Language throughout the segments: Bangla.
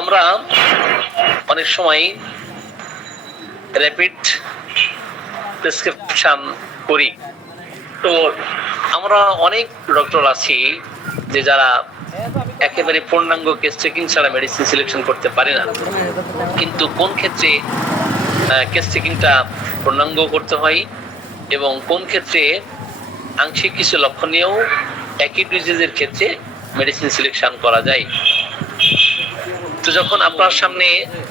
আমরা অনেক সময় র্যাপিড প্রেসক্রিপশন করি। তো আমরা অনেক ডক্টর আছি যে যারা একেবারে পূর্ণাঙ্গ কেস চেকিং ছাড়া মেডিসিন সিলেকশন করতে পারে না, কিন্তু কোন ক্ষেত্রে কেস চেকিংটা পূর্ণাঙ্গ করতে হয় এবং কোন ক্ষেত্রে আংশিক কিছু লক্ষণীয় একই ডিজিজের ক্ষেত্রে মেডিসিন সিলেকশন করা যায়। তো যখন আপনার সামনে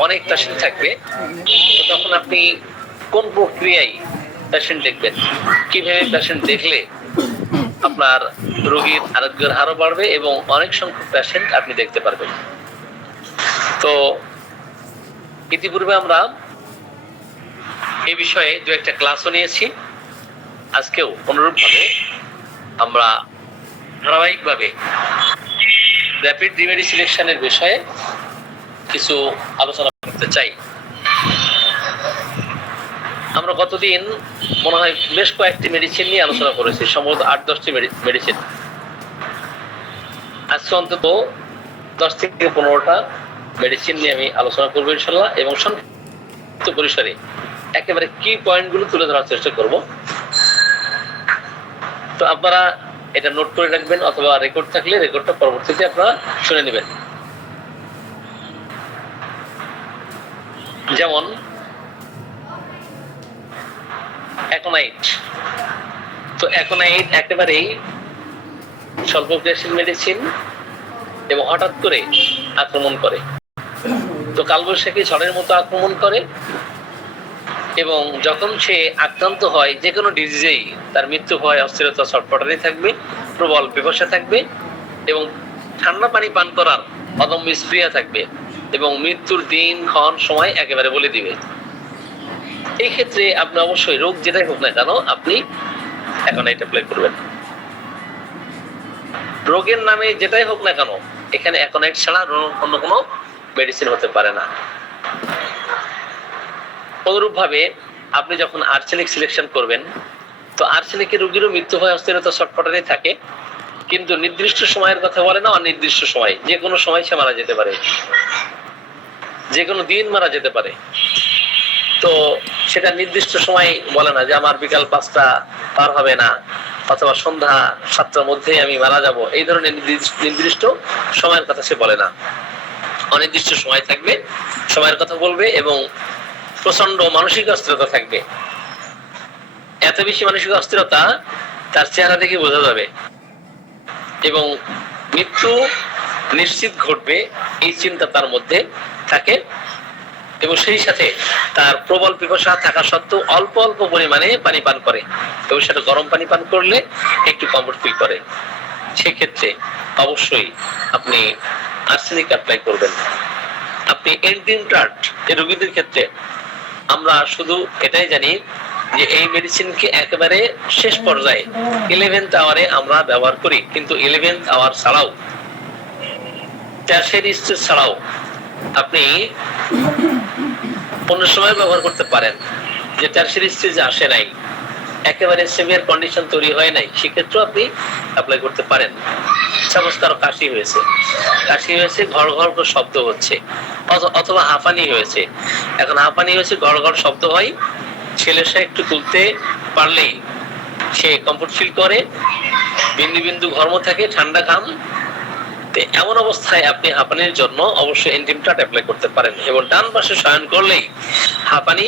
অনেক পেশেন্ট থাকবে তখন আপনি কোন প্রক্রিয়ায় পেশেন্ট দেখবেন, কিভাবে পেশেন্ট দেখলে আপনার রোগীর আরোগ্যের হারও বাড়বে এবং অনেক সংখ্যক পেশেন্ট আপনি দেখতে পারবেন। তো ইতিপূর্বে আমরা এই বিষয়ে দু একটা ক্লাসও নিয়েছি। আজকেও অনুরূপভাবে আমরা ধারাবাহিকভাবে র্যাপিড রিমেডি সিলেকশনের বিষয়ে কিছু আলোচনা করতে চাই। আমরা গতদিন মনে হয় বেশ কয়েকটি মেডিসিন নিয়ে আলোচনা করেছি, সম্ভবত 8-10টি মেডিসিন। আজকে অন্তত 10 থেকে 15টা মেডিসিন নিয়ে আমি আলোচনা করবো ইনশাল্লাহ, এবং সংক্ষিপ্ত পরিসরে একেবারে কি পয়েন্টগুলো তুলে ধরার চেষ্টা করব। তো আপনারা এটা নোট করে রাখবেন, অথবা রেকর্ড থাকলে রেকর্ডটা পরবর্তীতে আপনারা শুনে নেবেন। যেমন অ্যাকোনাইট। তো অ্যাকোনাইট একেবারেই স্বল্প ক্রিয়াশীল মেডিসিন এবং হঠাৎ করে আক্রমণ করে। তো কালবৈশাখী ঝড়ের মতো আক্রমণ করে, এবং যখন সে আক্রান্ত হয় যে কোনো ডিজিজেই তার মৃত্যু ভয়, অস্থিরতা, ছটফটানি থাকবে, প্রবল পিপাসা থাকবে এবং ঠান্ডা পানি পান করার অদম্য স্পৃহা থাকবে, এবং মৃত্যুর দিন ক্ষণ সময় একেবারে বলে দিবে। এই ক্ষেত্রে আপনি অবশ্যই রোগ যেটাই হোক না কেন আপনি অ্যাকোনাইট অ্যাপ্লাই করবেন। রোগের নামে যেটাই হোক না কেন এখানে অ্যাকোনাইট ছাড়া অন্য কোনো মেডিসিন হতে পারে না। অনুরূপ ভাবে আপনি যখন আর্সেনিক সিলেকশন করবেন, তো আর্সেনিকের রোগীরও মৃত্যু হয়, অস্থিরতা, ছটফটানি থাকে, কিন্তু নির্দিষ্ট সময়ের কথা বলে না, অনির্দিষ্ট সময়, যে কোনো সময় সে মারা যেতে পারে, যে কোনো দিন মারা যেতে পারে। তো সেটা নির্দিষ্ট সময় বলে না যে আমার বিকাল 5টা পার হবে না, অথবা সন্ধ্যা 7টার মধ্যেই আমি মারা যাব, এই ধরনের নির্দিষ্ট সময়ের কথা সে বলে না। অনির্দিষ্ট সময় থাকবে, সময়ের কথা বলবে, এবং প্রচন্ড মানসিক অস্থিরতা থাকবে। এত বেশি মানসিক অস্থিরতা তার চেহারা দেখে বোঝা যাবে, এবং মৃত্যু নিশ্চিত ঘটবে এই চিন্তা তার মধ্যে থাকে, এবং সেই সাথে তার প্রবল পিপাসা থাকা সত্ত্বেও অল্প অল্প পরিমাণে পানি পান করে, এবং সেটা গরম পানি পান করলে একটু কমফোর্ট ফিল করে। সেক্ষেত্রে অবশ্যই আপনি আর্সেনিক অ্যাপ্লাই করবেন। আপনি এন্টিমটার্ট এই রোগীদের ক্ষেত্রে আমরা শুধু এটাই জানি যে এই মেডিসিনকে একেবারে শেষ পর্যায়ে 11th আওয়ারে আমরা ব্যবহার করি, কিন্তু 11th আওয়ার ছাড়াও, টারশিয়ারি স্টেজ ছাড়াও আপনি অন্য সময় ব্যবহার করতে পারেন। যে টারশিয়ারি স্টেজে আসে নাই, একেবারে সিভিয়ার কন্ডিশন তৈরি হয় নাই, সেক্ষেত্রেও আপনি অ্যাপ্লাই করতে পারেন। সাপোজ কারো কাশি হয়েছে, ঘর ঘর করে শব্দ হচ্ছে, অথবা হাঁপানি হয়েছে। এখন হাঁপানি হয়েছে, ঘর ঘর শব্দ হয়, ছেলে সে একটু তুলতে পারলেই সে কমফোর্ট ফিল করে, বিন্দু বিন্দু ঘর্ম থাকে, ঠান্ডা ঘাম। এমন অবস্থায় আপনি হাঁপানির জন্য অবশ্যই এন্টিমটার্ট অ্যাপ্লাই করতে পারেন, এবং ডান পাশে শয়ন করলেই হাঁপানি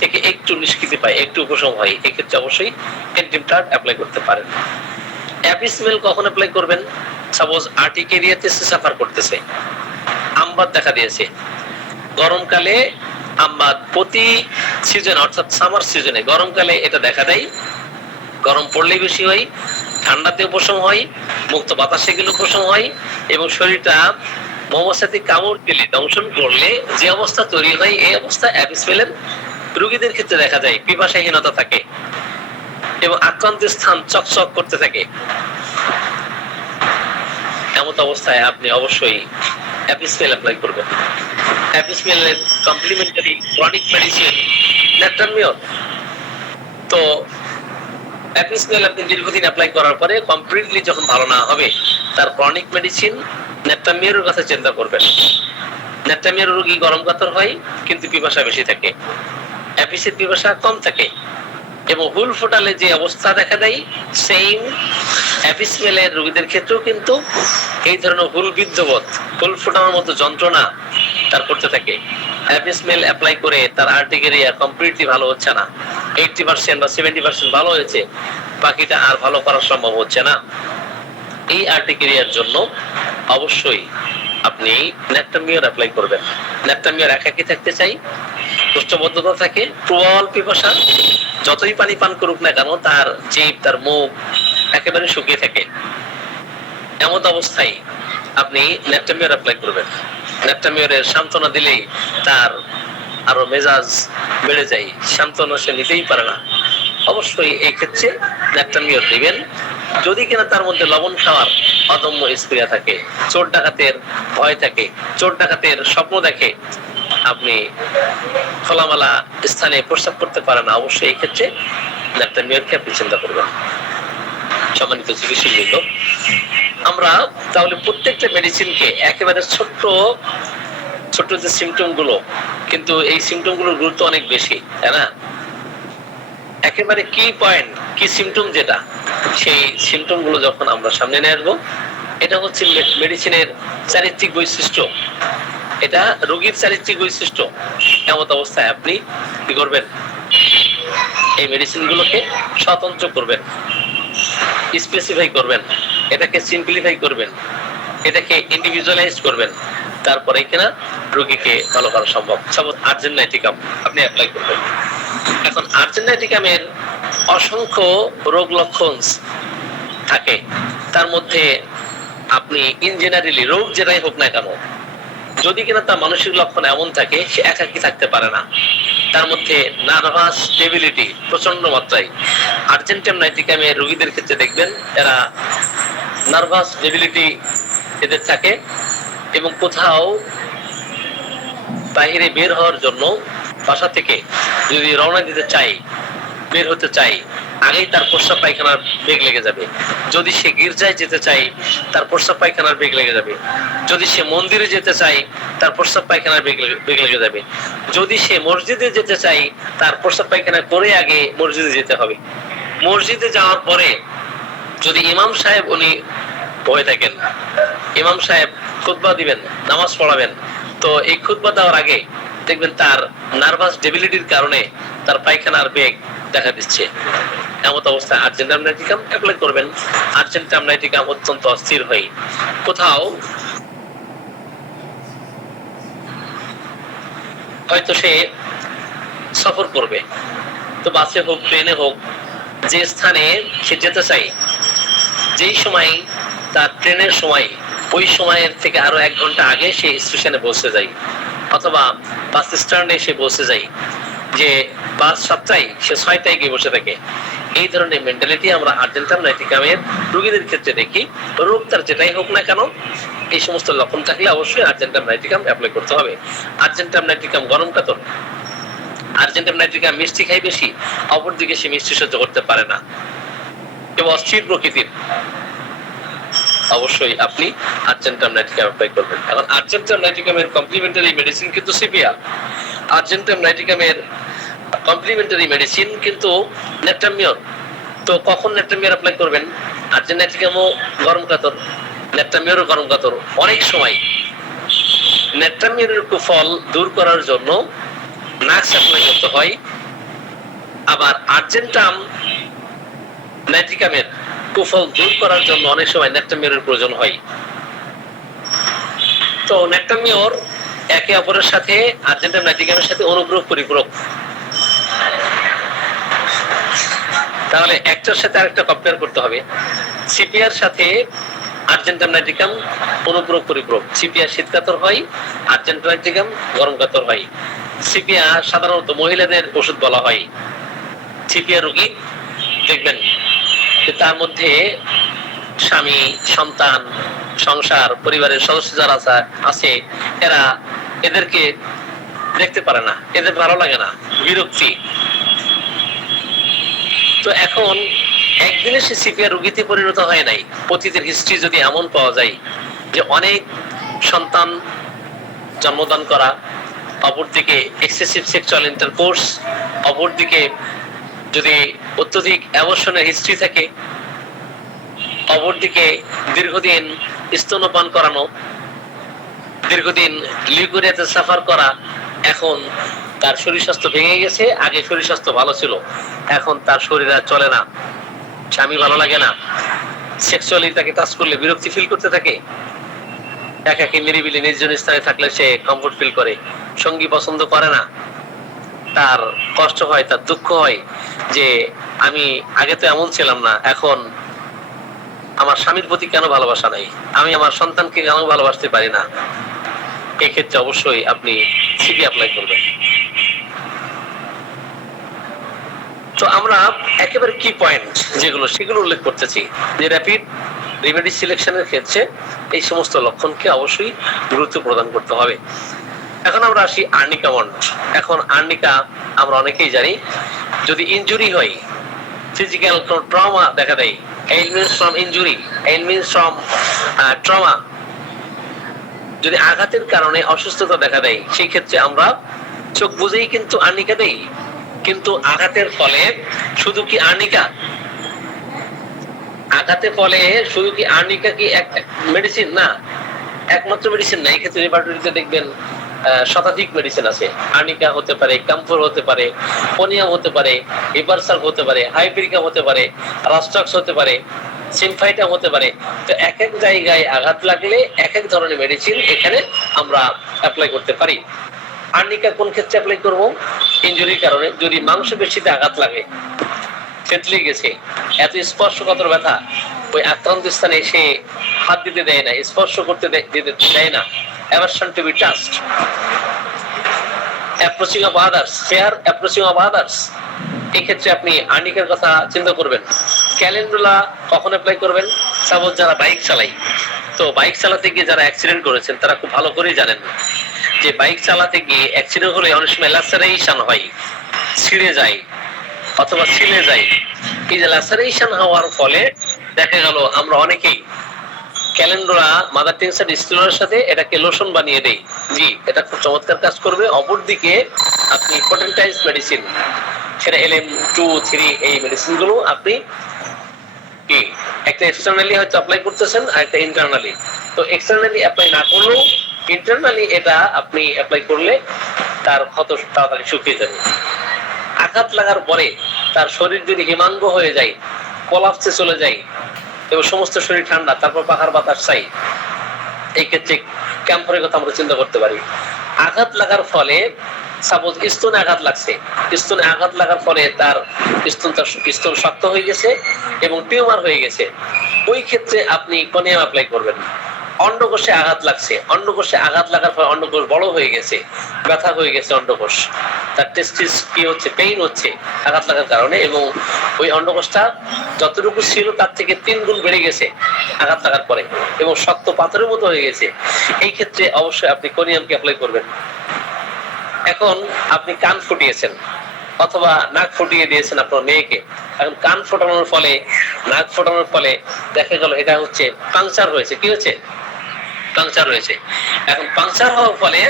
থেকে একটু নিষ্কৃতি পায়, একটু উপশম হয়। এক্ষেত্রে অবশ্যই এন্টিমটার্ট অ্যাপ্লাই করতে পারেন। অ্যাপিসমেল কখন অ্যাপ্লাই করবেন? সাপোজ আর্টিকেরিয়াতে সাফার করতেছে, আমবাত দেখা দিয়েছে। গরমকালে আমবাত প্রতি সিজন, অর্থাৎ সামার সিজনে গরমকালে এটা দেখা দেয়, গরম পড়লেই বেশি হয়, ঠান্ডাতে উপশম হয়, মুক্ত বাতাসে গেলে উপশম হয়, এবং শরীরটা মৌমাছি কামড় দিলে, দংশন করলে যে অবস্থা তৈরি হয়, এই অবস্থা অ্যাপিসমেলের রোগীদের ক্ষেত্রে দেখা যায়। পিপাসাহীনতা থাকে এবং আক্রান্ত স্থান চকচক করতে থাকে। এমন অবস্থায় আপনি অবশ্যই অ্যাপিসমেল অ্যাপ্লাই করবেন। অ্যাপিসমেলের কমপ্লিমেন্টারি ক্রনিক মেডিসিন ন্যাট্রামিয়র। তো অ্যাপিসমেল আপনি দীর্ঘদিন অ্যাপ্লাই করার পরে কমপ্লিটলি যখন ভালো না হবে, তার ক্রনিক মেডিসিন ন্যাট্রামিয়রের কথা চিন্তা করবেন। ন্যাট্রামিয়ার রোগী গরম কাতর হয় কিন্তু পিপাসা বেশি থাকে, অ্যাপিসের পিপাসা কম থাকে। এবং হুল ফোটালে যে অবস্থা দেখা দেয়, সেম অ্যাপিসমেলের রোগীদের ক্ষেত্রেও কিন্তু এই ধরনের হুল বিদ্ধবোধ, হুল ফোটানোর মতো যন্ত্রণা তার করতে থাকে। অ্যাপিসমেল অ্যাপ্লাই করে তার আর্টিকেরিয়া কমপ্লিটলি ভালো হচ্ছে না, 80% বা 70% ভালো হয়েছে, বাকিটা আর ভালো করা সম্ভব হচ্ছে না। এই আর্টিকেরিয়ার জন্য অবশ্যই আপনি ন্যাট্রামিয়র অ্যাপ্লাই করবেন। ন্যাট্রামিয়র একাকি থাকতে চাই, কোষ্ঠবদ্ধতা থাকে, প্রবল পিপাসা, যতই পানি পান করুক না কেন তার জিভ, তার মুখ একেবারে শুকিয়ে থাকে। এমন অবস্থায় আপনি ন্যাট্রামিয়র অ্যাপ্লাই করবেন। ন্যাট্রামিয়রের সান্ত্বনা দিলেই তার আরো মেজাজ বেড়ে যায়, সান্ত্বনা সে নিতেই পারে না। অবশ্যই এই ক্ষেত্রে ন্যাট্রামিয়র দিবেন যদি কিনা তার মধ্যে লবণ খাওয়ার অদম্য স্পৃহা থাকে, চোর ডাকাতের ভয় থাকে, চোর ডাকাতের স্বপ্ন দেখে, আপনি খোলামেলা স্থানে প্রস্রাব করতে পারেন না, অবশ্যই এই ক্ষেত্রে ন্যাট্রামিয়রকে আপনি চিন্তা করবেন। সম্মানিত চিকিৎসকবৃন্দ, আমরা তাহলে প্রত্যেকটা মেডিসিনকে একেবারে ছোট্ট ছোট্ট যে সিমটম গুলো, কিন্তু এই সিমটম গুলোর গুরুত্ব অনেক বেশি, তাই না? একেবারে কি পয়েন্ট, কি সিমটম যেটা, সেই সিমটম গুলো যখন আমরা সামনে নিয়ে আসবো, এটা হচ্ছে মেডিসিনের চারিত্রিক বৈশিষ্ট্য, এটা রোগীর চারিত্রিক বৈশিষ্ট্য। এমন অবস্থায় আপনি কি করবেন? এই মেডিসিন গুলোকে স্বতন্ত্র করবেন, স্পেসিফাই করবেন, এটাকে সিম্পলিফাই করবেন, এটাকে ইন্ডিভিজুয়ালাইজ করবেন, তারপরে কিনা রোগীকে ভালো করা সম্ভব। সাপোজ আর্জেন্টাইটিকাম আপনি অ্যাপ্লাই করবেন। এখন আর্জেন্টাইটিকামের অসংখ্য রোগ লক্ষণ থাকে, তার মধ্যে আপনি ইন জেনারেলি রোগ যেটাই হোক না কেন, যদি কিনা তার মানসিক লক্ষণ এমন থাকে সে একাকী থাকতে পারে না, তার মধ্যে নার্ভাস স্টেবিলিটি প্রচন্ড মাত্রায়, আর্জেন্টাইটিকামের রোগীদের ক্ষেত্রে দেখবেন এরা নার্ভাস স্টেবিলিটি এদের থাকে, এবং কোথাও বাইরে বের হওয়ার জন্য বাসা থেকে যদি রওনা দিতে চাই, বের হতে চাই, আগেই তার প্রস্রাব পায়খানার বেগ লেগে যাবে। যদি সে গির্জায় যেতে চাই তার প্রস্রাব পায়খানার বেগ লেগে যাবে। যদি সে মন্দিরে যেতে চাই তার প্রস্রাব পায়খানার বেগ লেগে যাবে। যদি সে মসজিদে যেতে চাই তার প্রস্রাব পায়খানা করে আগে মসজিদে যেতে হবে। মসজিদে যাওয়ার পরে যদি ইমাম সাহেব উনি বয়ে থাকেন, ইমাম সাহেব খুতবা দিবেন, নামাজ পড়াবেন, তো এই খুতবা দেওয়ার আগে দেখবেন তার নার্ভাস ডেবিলিটির কারণে তার পায়খানার বেগ দেখা দিচ্ছে। এমন অবস্থায় আর্জেন্টাইটিকাম অ্যাপ্লাই করবেন। আর্জেন্টাইটিকাম অত্যন্ত অস্থির হয়ে কোথাও হয়তো সে সফর করবে, তো বাসে হোক ট্রেনে হোক, যে স্থানে সে যেতে চাই, যেই সময় তার ট্রেনের সময়, ওই সময়ের থেকে আরো 1 ঘন্টা আগে সে স্টেশনে পৌঁছে যায়, অথবা বাস স্ট্যান্ডে সে পৌঁছে যায়, যে বাস 7টায় সে 6টায় গিয়ে বসে থাকে। এই ধরনের মেন্টালিটি আমরা আর্জেন্টাইটিকামের রোগীদের ক্ষেত্রে দেখি। রোগ তার যেটাই হোক না কেন, এই সমস্ত লক্ষণ থাকলে অবশ্যই আর্জেন্টাইটিকাম অ্যাপ্লাই করতে হবে। আর্জেন্টাইটিকাম গরম কাতর, আর্জেন্টাইটিকাম মিষ্টি খাই বেশি, অপরদিকে সে মিষ্টি সহ্য করতে পারে না এবং অস্থির প্রকৃতির, অবশ্যই আপনি আর্জেন্টাইটিকাম অ্যাপ্লাই করবেন। এখন আর্জেন্টাইটিকামের কমপ্লিমেন্টারি মেডিসিন কিন্তু সিপিআর, আর্জেন্টাইটিকামের কমপ্লিমেন্টারি মেডিসিন কিন্তু ন্যাট্রামিয়র। তো কখন ন্যাট্রামিয়র অ্যাপ্লাই করবেন? আর্জেন্টাইটিকামও গরম কাতর, ন্যাট্রামিয়রও গরম কাতর। অনেক সময় ন্যাট্রামিয়রের কুফল দূর করার জন্য নাক্স অ্যাপ্লাই করতে হয়, আবার আর্জেন্টাইটিকামের কুফল দূর করার জন্য অনেক সময় ন্যাট্রামিয়রের প্রয়োজন হয়। তো ন্যাট্রামিয়র একে অপরের সাথে, আর্জেন্টাইটিকামের সাথে অনুগ্রহ পরিপূরক। তাহলে একটার সাথে আরেকটা কম্পেয়ার করতে হবে। সিপিআর সাথে আর্জেন্টাইটিকাম অনুগ্রহ পরিপূরক। সিপিআর শীতকাতর হয়, আর্জেন্টাইটিকাম গরম কাতর হয়। সিপিআর সাধারণত মহিলাদের ওষুধ বলা হয়। সিপিআর রোগী দেখবেন যে তার মধ্যে স্বামী, সন্তান, সংসার, পরিবারের সদস্য যারা আছে, এরা এদেরকে দেখতে পারে না, এদের ভালো লাগে না, বিরক্তি। তো এখন একদিনে সে সিপিআর রোগীতে পরিণত হয় নাই। অতীতের হিস্ট্রি যদি এমন পাওয়া যায় যে অনেক সন্তান জন্মদান করা, অপরদিকে এক্সেসিভ সেক্সুয়াল ইন্টারকোর্স, অপরদিকে যদি অত্যধিক অ্যাবর্শনের হিস্ট্রি থাকে, অপরদিকে দীর্ঘদিন স্তন্যপান করানো, দীর্ঘদিন লিউকোরিয়াতে সাফার করা। এখন তার শরীর স্বাস্থ্য ভেঙে গেছে, আগে শরীর স্বাস্থ্য ভালো ছিল, এখন তার শরীর আর চলে না, স্বামী ভালো লাগে না, সেক্সুয়ালি তাকে টাচ করলে বিরক্তি ফিল করতে থাকে, একাকী নিরিবিলি নির্জন স্থানে থাকলে সে কমফোর্ট ফিল করে, সঙ্গী পছন্দ করে না, তার কষ্ট হয়, তার দুঃখ হয় যে আমি আগে তো এমন ছিলাম না, এখন আমার স্বামীর প্রতি কেন ভালোবাসা নাই, আমি আমার সন্তানকে কেন ভালোবাসতে পারি না। এক্ষেত্রে অবশ্যই আপনি সিবি অ্যাপ্লাই করবেন। তো আমরা একেবারে কি পয়েন্ট যেগুলো সেগুলো উল্লেখ করতেছি যে র্যাপিড রেমেডি সিলেকশনের ক্ষেত্রে এই সমস্ত লক্ষণকে অবশ্যই গুরুত্ব প্রদান করতে হবে। এখন আমরা আসি আর্নিকা বন্ড। এখন আর্নিকা আমরা অনেকেই জানি, যদি ইনজুরি হয়, ফিজিক্যাল কোন ট্রমা দেখা দেয়, elements from injury, elements from trauma, যদি আঘাতের কারণে অসুস্থতা দেখা দেয়, সেই ক্ষেত্রে আমরা চোখ বুঝেই কিন্তু আর্নিকা দেই। কিন্তু আঘাতের ফলে শুধু কি আর্নিকা, আঘাতের ফলে শুধু কি আর্নিকা কি এক মেডিসিন? না, একমাত্র মেডিসিন না। এই ক্ষেত্রে রেপার্টরিতে দেখবেন শতাধিক মেডিসিন আছে। আর্নিকা হতে পারে, ক্যাম্ফর হতে পারে, পোনিয়াম হতে পারে, ইবারসাল হতে পারে, হাইপেরিকাম হতে পারে, রাস্টক্স হতে পারে, সিমফাইটাম হতে পারে। তো এক এক জায়গায় আঘাত লাগলে এক এক ধরনের মেডিসিন এখানে আমরা অ্যাপ্লাই করতে পারি। আর্নিকা কোন ক্ষেত্রে অ্যাপ্লাই করব? ইনজুরির কারণে, যদি মাংসপেশিতে আঘাত লাগে, থেতলে গেছে, এত স্পর্শকাতর ব্যথা, ওই আক্রান্ত স্থানে এসে হাত দিতে দেয় না, স্পর্শ করতে দেয় না, aversion to be touched, approaching of others, fear approaching of others, এই ক্ষেত্রে আপনি আর্নিকার কথা চিন্তা করবেন। ক্যালেন্ডুলা কখন অ্যাপ্লাই করবেন? সাপোজ যারা বাইক চালাই, তো বাইক চালাতে গিয়ে যারা অ্যাক্সিডেন্ট করেছেন তারা খুব ভালো করেই জানেন যে বাইক চালাতে গিয়ে অ্যাক্সিডেন্ট হলে অনেক সময় ল্যাসারেশন হয়, ছিঁড়ে যায় অথবা ছিলে যায়। এই যে ল্যাসারেশন হওয়ার ফলে দেখা গেল আমরা অনেকেই ক্যালেন্ডুলা মাদার টিনসাইড স্টিরয়েডের সাথে এটাকে লোশন বানিয়ে দেই। জি, এটা খুব চমৎকার কাজ করবে। অপরদিকে আপনি পটেন্টাইজ মেডিসিন, সেটা LM2-3, এই মেডিসিন গুলো আপনি কি একটা এক্সটার্নালি হয়তো অ্যাপ্লাই করতেছেন আর একটা ইন্টারনালি। তো এক্সটার্নালি অ্যাপ্লাই না করলেও ইন্টারনালি এটা আপনি অ্যাপ্লাই করলে তার ক্ষত তাড়াতাড়ি শুকিয়ে যাবে। আঘাত লাগার পরে তার শরীর যদি হিমাঙ্গ হয়ে যায়, কোলাপসে চলে যায় এবং সমস্ত শরীর ঠান্ডা, তারপর পাখার বাতাস চাই, এই ক্ষেত্রে ক্যাম্পারের কথা আমরা চিন্তা করতে পারি। আঘাত লাগার ফলে সাপোজ স্তনে আঘাত লাগছে, স্তনে আঘাত লাগার ফলে তার স্তন শক্ত হয়ে গেছে এবং টিউমার হয়ে গেছে, ওই ক্ষেত্রে আপনি কোনিয়াম অ্যাপ্লাই করবেন। অন্ডকোষে আঘাত লাগছে, অন্ডকোষে আঘাত লাগার ফলে অন্ডকোষ বড় হয়ে গেছে, ব্যথা হয়ে গেছে অন্ডকোষ, তার টেস্টিস কি হচ্ছে, পেইন হচ্ছে আঘাত লাগার কারণে, এবং ওই অন্ডকোষটা যতটুকু ছিল তার থেকে 3 গুণ বেড়ে গেছে আঘাত লাগার পরে এবং শক্ত পাথরের মতো হয়ে গেছে, এই ক্ষেত্রে অবশ্যই আপনি কোনিয়ামকে অ্যাপ্লাই করবেন। এখন আপনি কান ফুটিয়েছেন অথবা নাক ফুটিয়ে দিয়েছেন আপনার মেয়েকে, এখন কান ফোটানোর ফলে, নাক ফোটানোর ফলে দেখা গেল এটা হচ্ছে পাংচার হয়েছে। কি হচ্ছে? পাংচার হয়েছে। এখন পাংচার হওয়ার ফলে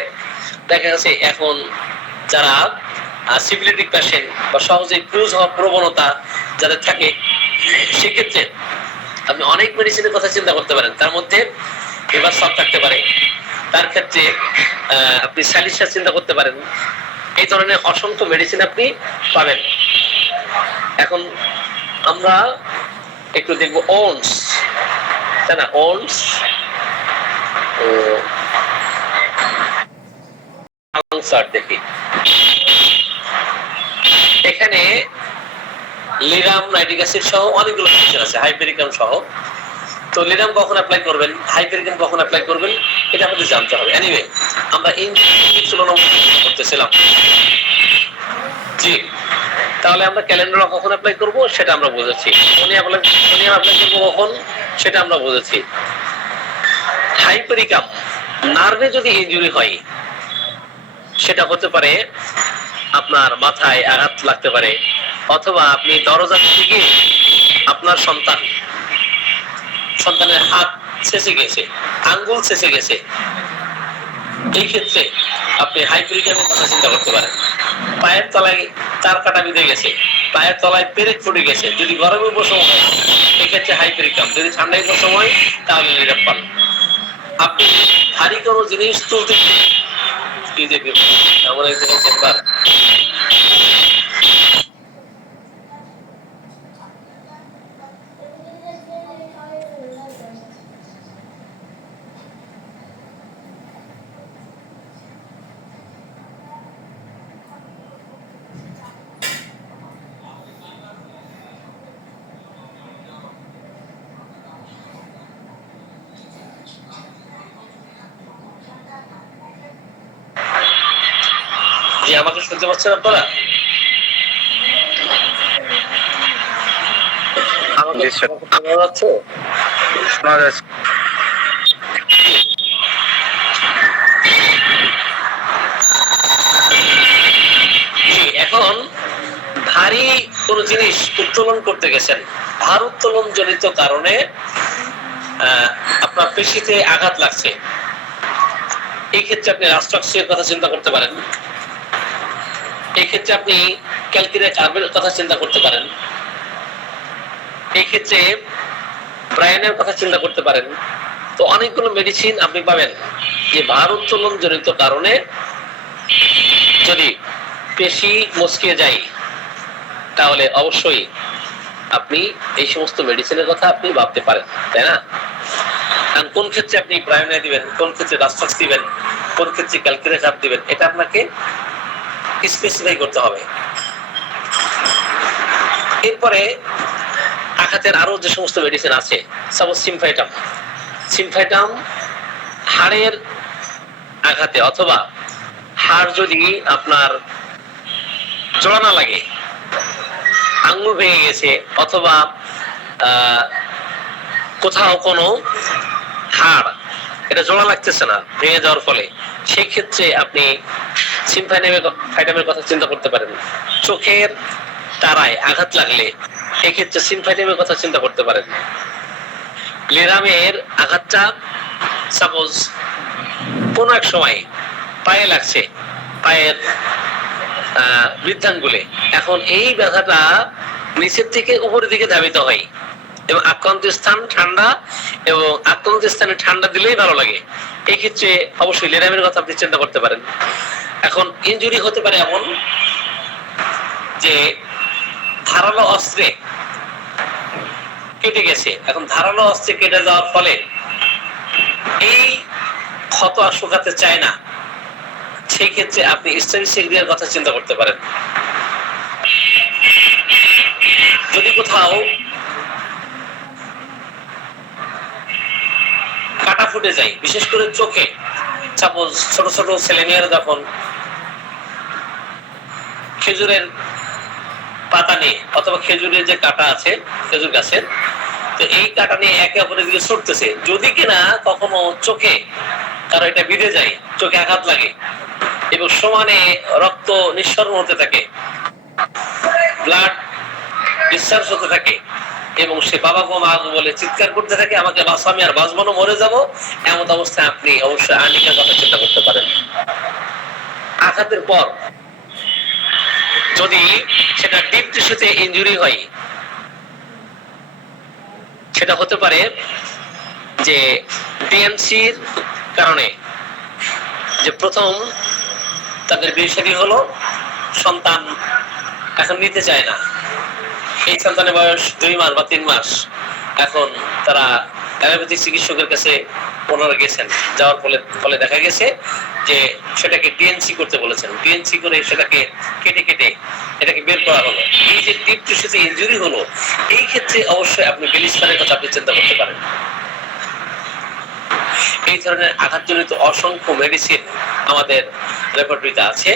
দেখা গেছে এখন যারা সিফিলিটিক পেশেন্ট বা সহজে ক্রুজ হওয়ার প্রবণতা যাদের থাকে, সেক্ষেত্রে আপনি অনেক মেডিসিনের কথা চিন্তা করতে পারেন। তার মধ্যে এবার সব থাকতে পারে, তার ক্ষেত্রে আপনি স্যালিসা চিন্তা করতে পারেন। এই ধরনের অসংখ্য মেডিসিন আপনি পাবেন। এখন আমরা একটু দেখবো ওনস, তাই না? ওনস দেখি, এখানে লিরাম, নাইট্রিক অ্যাসিড সহ অনেকগুলো মেডিসিন আছে, হাইপেরিকাম সহ। তো লিরাম কখন অ্যাপ্লাই করবেন, হাইপেরিকাম কখন অ্যাপ্লাই করবেন, এটা আমাদের জানতে হবে। এনিওয়ে, আমরা ইনজেকশন তুলনা করতেছিলাম। জি, তাহলে আমরা ক্যালেন্ডুলা কখন অ্যাপ্লাই করব সেটা আমরা বুঝেছি, কোনিয়াম অ্যাপ্লাই করব কখন সেটা আমরা বুঝেছি। হাইপেরিকাম, নার্ভে যদি ইনজুরি হয়, সেটা হতে পারে আপনার মাথায় আঘাত লাগতে পারে, অথবা আপনি দরজা থেকে আপনার সন্তানের হাত ছেঁচে গেছে, আঙ্গুল ছেঁচে গেছে, এই ক্ষেত্রে আপনি হাইপেরিকামের কথা চিন্তা করতে পারেন। পায়ের তলায় তার কাটা বিঁধে গেছে, পায়ের তলায় পেরেক ফুটে গেছে, যদি গরমের উপশম হয় এক্ষেত্রে হাইপেরিকাম, যদি ঠান্ডায় উপশম হয় তাহলে নিরাপদ। আপনি ভারী কোনো জিনিস তুলতে এমন একজন চেম্বার যে আমাকে শুনতে পাচ্ছেন আপনারা? আমাকে শোনা যাচ্ছে? শোনা যাচ্ছে। এখন ভারী কোন জিনিস উত্তোলন করতে গেছেন, ভার উত্তোলন জনিত কারণে আপনার পেশিতে আঘাত লাগছে, এই ক্ষেত্রে আপনি রাস্ট্রাক্সের কথা চিন্তা করতে পারেন, এই ক্ষেত্রে আপনি ক্যালকিরিয়া কার্বের কথা চিন্তা করতে পারেন, এই ক্ষেত্রে ব্রায়ানের কথা চিন্তা করতে পারেন। তো অনেকগুলো মেডিসিন আপনি পাবেন যে ভার উত্তোলন জনিত কারণে যদি পেশি মচকে যায় তাহলে অবশ্যই আপনি এই সমস্ত মেডিসিনের কথা আপনি ভাবতে পারেন, তাই না? কারণ কোন ক্ষেত্রে আপনি ব্রায়ানে দিবেন, কোন ক্ষেত্রে রাস্ট্রাক্স দিবেন, কোন ক্ষেত্রে ক্যালকিরিয়া কার্ব দিবেন, এটা আপনাকে স্পেসিফাই করতে হবে। এরপরে আঘাতের আরো যে সমস্ত মেডিসিন আছে, সাপোজ সিমফাইটাম, সিমফাইটাম হাড়ের আঘাতে অথবা হাড় যদি আপনার জোড়া না লাগে, আঙ্গুল ভেঙে গেছে অথবা কোথাও কোনো হাড় এটা জোড়া লাগতেছে না ভেঙে যাওয়ার ফলে, সেই ক্ষেত্রে আপনি সিমফাইটামের কথা চিন্তা করতে পারেন। চোখের তারায় আঘাত লাগলে এক্ষেত্রে সিমফাইটামের কথা চিন্তা করতে পারেন। লিরামের আঘাতটা সাপোজ কোন এক সময় পায়ে লাগছে, পায়ের বৃদ্ধাঙ্গুলে, এখন এই ব্যথাটা নিচের থেকে উপরের দিকে ধাবিত হয় এবং আক্রান্ত স্থান ঠান্ডা এবং আক্রান্ত স্থানে ঠান্ডা দিলেই ভালো লাগে, এই ক্ষেত্রে অবশ্যই লিরামের কথা আপনি চিন্তা করতে পারেন। এখন ইনজুরি হতে পারে এমন যে ধারালো অস্ত্রে কেটে গেছে, এখন ধারালো অস্ত্রে কেটে যাওয়ার ফলে এই ক্ষত আর শুকাতে চায় না, সেই ক্ষেত্রে আপনি স্টেরিসেরিয়ার কথা চিন্তা করতে পারেন। যদি কোথাও কাটা ফুটে যায়, বিশেষ করে চোখে, সাপোজ ছোট ছোট ছেলেমেয়েরা যখন খেজুরের পাতা নিয়ে অথবা খেজুরের যে কাটা আছে খেজুর গাছের, তো এই কাটা নিয়ে একে অপরের দিকে ছুটতেছে, যদি কিনা কখনো চোখে কারো এটা বিঁধে যায়, চোখে আঘাত লাগে এবং সমানে রক্ত নিঃসরণ হতে থাকে, ব্লাড ডিসচার্জ হতে থাকে এবং সে বাবা গো মা গো বলে চিৎকার করতে থাকে, আমাকে বাঁচো, আমি আর বাঁচবো না, মরে যাবো, এমন অবস্থায় আপনি অবশ্যই আর্নিকের কথা চিন্তা করতে পারেন। আঘাতের পর যদি সেটা ডিপ টিস্যুতে ইনজুরি হয়, সেটা হতে পারে যে ডিএনসির কারণে, যে প্রথম তাদের বিয়ে হলো, সন্তান এখন নিতে চায় না, এই সন্তানের বয়স 2 মাস বা 3 মাস, এখন তারা অ্যালোপ্যাথিক চিকিৎসকের কাছে ওনারা গেছেন, যাওয়ার ফলে দেখা গেছে যে সেটাকে ডিএনসি করতে বলেছেন, ডিএনসি করে সেটাকে কেটে কেটে এটাকে বের করা হলো। এই যে ডিপ টিস্যুতে ইনজুরি হলো, এই ক্ষেত্রে অবশ্যই আপনি বেলিস্টারের কথা আপনি চিন্তা করতে পারেন। এই ধরনের আঘাতজনিত অসংখ্য মেডিসিন আমাদের রেপার্টরিতে আছে,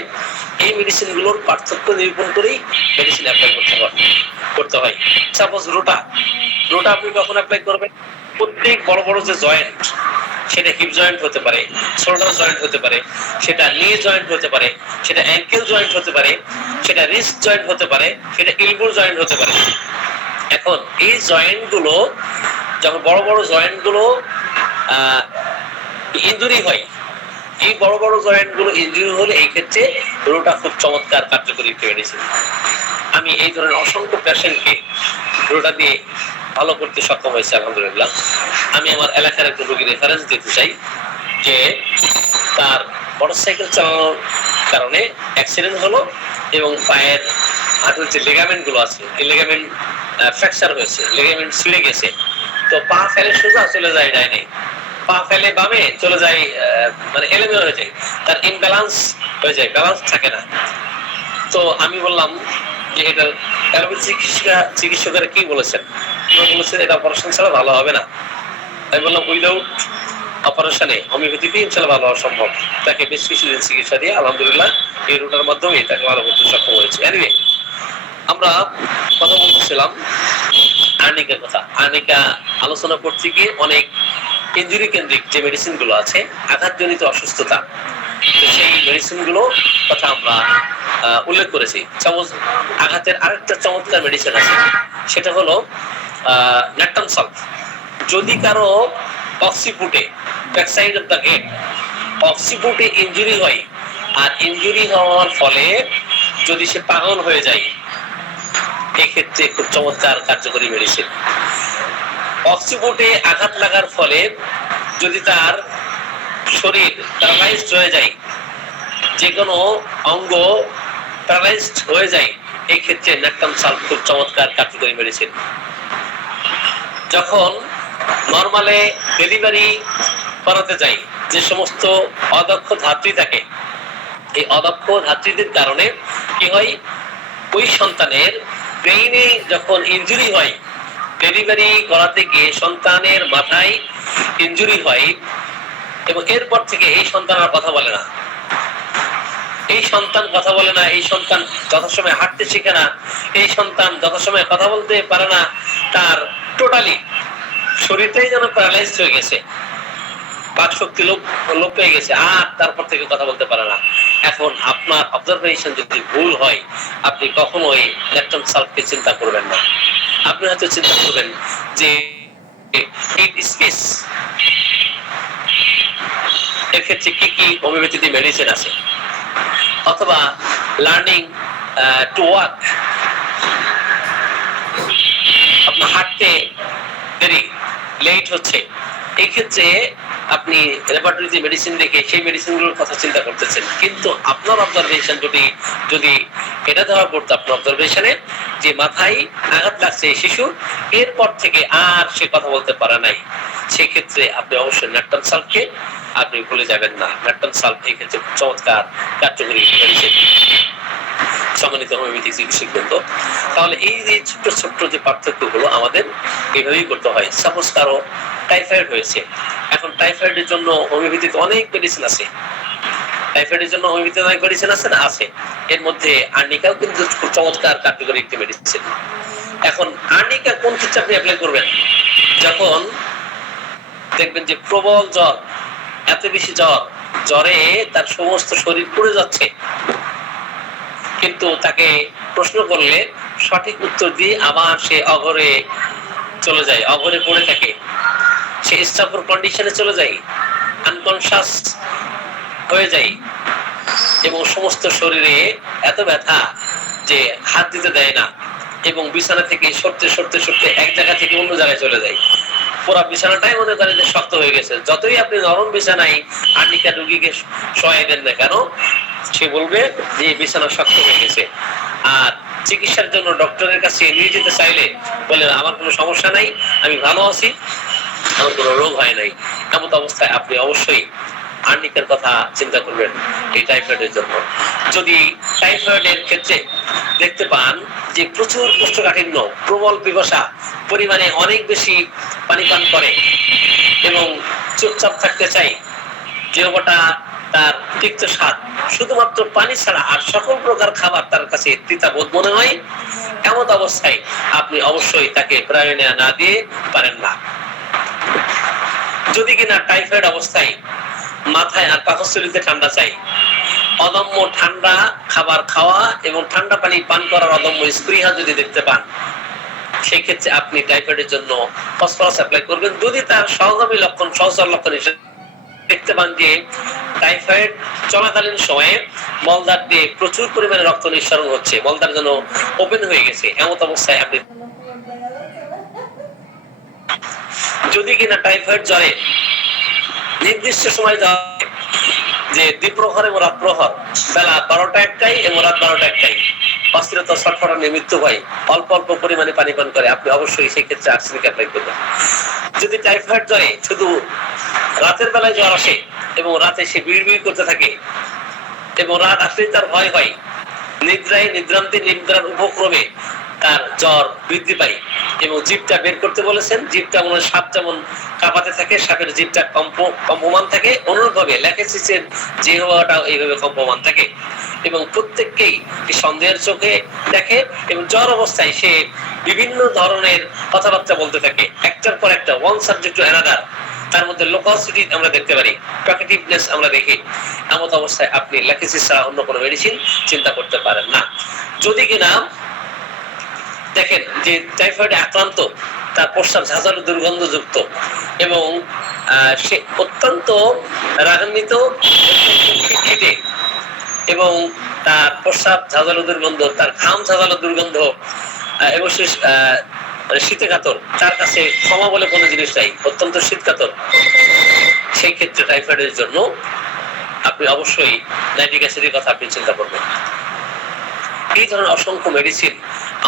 এই মেডিসিন গুলোর পার্থক্য নিরূপণ করেই মেডিসিন অ্যাপ্লাই করতে হয়। সাপোজ রোটা আপনি কখন অ্যাপ্লাই করবেন? প্রত্যেক বড় বড় যে জয়েন্ট, সেটা হিপ জয়েন্ট হতে পারে, শোল্ডার জয়েন্ট হতে পারে, সেটা নি জয়েন্ট হতে পারে, সেটা অ্যাঙ্কেল জয়েন্ট হতে পারে, সেটা রিস্ট জয়েন্ট হতে পারে, সেটা এলবো জয়েন্ট হতে পারে। এখন এই জয়েন্ট গুলো যখন বড় বড় জয়েন্ট গুলো ইনজুরি হয়, এই বড় বড় জয়েন্ট গুলো ইনজুরি হলে এই ক্ষেত্রে রোটা খুব চমৎকার কার্যকরী একটি মেডিসিন। আমি এই ধরনের অসংখ্য পেশেন্টকে রোটা দিয়ে ভালো করতে সক্ষম হয়েছে আলহামদুলিল্লাহ। আমি আমার এলাকার একজন রোগীর রেফারেন্স দিতে চাই যে তার মোটরসাইকেল চালানোর কারণে অ্যাক্সিডেন্ট হলো এবং পায়ের হাঁটুর যে লিগামেন্ট গুলো আছে এই লিগামেন্ট ফ্র্যাকচার হয়েছে, লিগামেন্ট ছিঁড়ে গেছে। তো পা ফেলে সোজা চলে যায় ডাইনে, পা ফেলে বামে চলে যায়, মানে এলোমেলো হয়ে যায়, তার ইমব্যালেন্স হয়ে যায়, ব্যালেন্স থাকে না। তো আমি বললাম যে এটা অ্যালোপ্যাথি চিকিৎসকেরা কি বলেছেন? বলেছেন এটা অপারেশন ছাড়া ভালো হবে না। আমি বললাম উইদাউট অপারেশনে হোমিওপ্যাথিতে ইনশাআল্লাহ ভালো হওয়া সম্ভব। তাকে বেশ কিছুদিন চিকিৎসা দিয়ে আলহামদুলিল্লাহ এই রুটার মাধ্যমে তাকে ভালো করতে সক্ষম হয়েছে। এনিওয়ে, আমরা কথা বলতেছিলাম আর্নিকার কথা। আর্নিকা আলোচনা করতে গিয়ে অনেক ইনজুরি কেন্দ্রিক যে মেডিসিন গুলো আছে, আঘাতজনিত অসুস্থতা, তো সেই মেডিসিন গুলো কথা আমরা উল্লেখ করেছি। আঘাতের আরেকটা চমৎকার মেডিসিন আছে, সেটা হলো ন্যাট্টাম সালফ। যদি কারো অক্সিপুটে ব্যাকসাইড অফ দ্য হেড অক্সিপুটে ইনজুরি হয় আর ইনজুরি হওয়ার ফলে যদি সে পাগল হয়ে যায়, এক্ষেত্রে খুব চমৎকার কার্যকরী মেডিসিন। অক্সিপুটে আঘাত লাগার ফলে যদি তার শরীর প্যারালাইজড হয়ে যায়, যে কোনো অঙ্গ প্যারালাইজড হয়ে যায়, এই ক্ষেত্রে ন্যাট্টাম সালফ খুব চমৎকার কার্যকরী মেডিসিন। যখন নরমালে ডেলিভারি করাতে যাই, যে সমস্ত অদক্ষ ধাত্রী থাকে, এই অদক্ষ ধাত্রীদের কারণে কি হয়, ওই সন্তানের ব্রেইনে যখন ইনজুরি হয়, ডেলিভারি করাতে গিয়ে সন্তানের মাথায় ইনজুরি হয় এবং এরপর থেকে এই সন্তান আর কথা বলে না, এই সন্তান কথা বলে না, এই সন্তান যথাসময়ে হাঁটতে শিখে না, এই সন্তান যথাসময়ে কথা বলতে পারে না, তার টোটালি শরীরটাই যেন প্যারালাইজড হয়ে গেছে, বাকশক্তি লোপ পেয়ে গেছে, আর তারপর থেকে কথা বলতে পারে না। এখন আপনার অবজারভেশন যদি ভুল হয়, আপনি কখনোই ন্যাট্টাম সালফকে চিন্তা করবেন না। আপনি হয়তো চিন্তা করবেন যে স্পেস এর ক্ষেত্রে কি কি হোমিওপ্যাথি মেডিসিন আছে, অথবা লার্নিং টু ওয়াক, আপনার হাঁটতে দেরি লেট হচ্ছে, এই ক্ষেত্রে আপনি রেপার্টরিতে মেডিসিন দেখে সেই মেডিসিনগুলোর কথা চিন্তা করতেছেন। কিন্তু আপনার অবজারভেশন যদি এটা ধরা পড়তো আপনার অবজারভেশনে যে মাথায় আঘাত লাগছে শিশু, এরপর থেকে আর সে কথা বলতে পারে নাই, সেক্ষেত্রে আপনি অবশ্যই ন্যাট্টাম সালফকে আপনি ভুলে যাবেন না। ন্যাট্টাম সালফ এই ক্ষেত্রে চমৎকার কার্যকরী মেডিসিন। সম্মানিত হোমিওপ্যাথিক চিকিৎসক বৃন্দ, তাহলে এই যে ছোট্ট ছোট্ট যে পার্থক্যগুলো আমাদের এইভাবেই করতে হয়। সাপোজ কারো টাইফয়েড হয়েছে, এখন টাইফয়েডের জন্য হোমিওপ্যাথিতে অনেক মেডিসিন আছে, টাইফয়েডের জন্য হোমিওপ্যাথিতে অনেক মেডিসিন আছে না, আছে। এর মধ্যে আর্নিকাও কিন্তু খুব চমৎকার কার্যকরী একটি মেডিসিন। এখন আর্নিকা কোন ক্ষেত্রে আপনি অ্যাপ্লাই করবেন? যখন দেখবেন যে প্রবল জ্বর, এত বেশি জ্বরে তার সমস্ত শরীর পুড়ে যাচ্ছে, কিন্তু তাকে প্রশ্ন করলে সঠিক উত্তর দিয়ে আবার সে অঘরে চলে যায়, অঘরে পড়ে থাকে, সে স্ট্রাকচার কন্ডিশনে চলে যায়, আনকনশাস হয়ে যায় এবং সমস্ত শরীরে এত ব্যথা যে হাত দিতে দেয় না এবং বিছানা থেকে সরতে সরতে সরতে এক জায়গা থেকে অন্য জায়গায় চলে যায়। পুরো বিছানাটাই মনে করেন যে শক্ত হয়ে গেছে। যতই আপনি নরম বিছানায় আর্নিকা রোগীকে শোয়াই দেন না কেন, সে বলবে যে বিছানা শক্ত হয়ে গেছে। আর চিকিৎসার জন্য ডক্টরের কাছে নিয়ে যেতে চাইলে বলে আমার কোনো সমস্যা নাই, আমি ভালো আছি, আমার কোনো রোগ হয় নাই। এমন অবস্থায় আপনি অবশ্যই আর্নিকার কথা চিন্তা করবেন এই টাইফয়েডের জন্য। যদি টাইফয়েডের ক্ষেত্রে দেখতে পান যে প্রচুর কোষ্ঠকাঠিন্য, প্রবল পিপাসা, পরিমাণে অনেক বেশি পানি পান করে এবং চুপচাপ থাকতে চাই, জিহ্বাটা তার তিক্ত স্বাদ, শুধুমাত্র পানি ছাড়া আর সকল প্রকার খাবার তার কাছে তিতা বোধ মনে হয়, এমন অবস্থায় আপনি অবশ্যই তাকে প্রায়োনিয়া না দিয়ে পারেন না। যদি কিনা টাইফয়েড অবস্থায় মাথায় আর পাকস্থলীতে ঠান্ডা চাই, অদম্য ঠান্ডা খাবার খাওয়া এবং ঠান্ডা পানি পান করার অদম্য স্পৃহা যদি দেখতে পান, সেই ক্ষেত্রে আপনি টাইফয়েডের জন্য ফসফরাস অ্যাপ্লাই করবেন। যদি তার সহগামী লক্ষণ, সহচর লক্ষণ হিসেবে দেখতে পান যে টাইফয়েড চলাকালীন সময়ে মলদার দিয়ে প্রচুর পরিমাণে রক্ত নিঃসরণ হচ্ছে, মলদার যেন ওপেন হয়ে গেছে, এমন অবস্থায় আপনি যদি কিনা টাইফয়েড জ্বরে নির্দিষ্ট সময় যে দ্বিপ্রহর এবং রাত প্রহর, বেলা 12টা 1টায় এবং রাত 12টা 1টায় অস্থিরতা ছটফটানি মৃত্যু হয়, অল্প অল্প পরিমাণে পানি পান করে, আপনি অবশ্যই সেই ক্ষেত্রে আর্সেনিক অ্যাপ্লাই করবেন। যদি টাইফয়েড জ্বরে শুধু রাতের বেলায় জ্বর আসে এবং রাতে সে বিড়বিড় করতে থাকে এবং রাত আসলে তার ভয় হয়, নিদ্রার উপক্রমে তার জ্বর বৃদ্ধি পায় এবং জিভটা বের করতে বলেছেন, জিভটা মনে সাপ যেমন কাঁপাতে থাকে, সাপের জিভটা কম্পমান থাকে, অনুরূপভাবে ল্যাকেসিসের জিহ্বাটাও এইভাবে কম্পমান থাকে এবং প্রত্যেককেই সন্দেহের চোখে দেখে এবং জ্বর অবস্থায় সে বিভিন্ন ধরনের কথাবার্তা বলতে থাকে, একটার পর একটা, ওয়ান সাবজেক্ট টু অ্যানাদার, তার মধ্যে লোকাসিটি আমরা দেখতে পারি, টকেটিভনেস আমরা দেখি। এমন অবস্থায় আপনি ল্যাকেসিস ছাড়া অন্য কোনো মেডিসিন চিন্তা করতে পারেন না। যদি কিনা দেখেন যে টাইফয়েডে আক্রান্ত, তার প্রস্রাব ঝাঁঝালো দুর্গন্ধযুক্ত এবং সে অত্যন্ত রাগান্বিত, এবং তার প্রস্রাব ঝাঁঝালো দুর্গন্ধ, তার ঘাম ঝাঁঝালো দুর্গন্ধ এবং সে শীতে কাতর, তার কাছে ক্ষমা বলে কোনো জিনিস নাই, অত্যন্ত শীত কাতর, সেই ক্ষেত্রে টাইফয়েডের জন্য আপনি অবশ্যই নাইট্রিক অ্যাসিডের কথা আপনি চিন্তা করবেন। এই ধরনের অসংখ্য মেডিসিন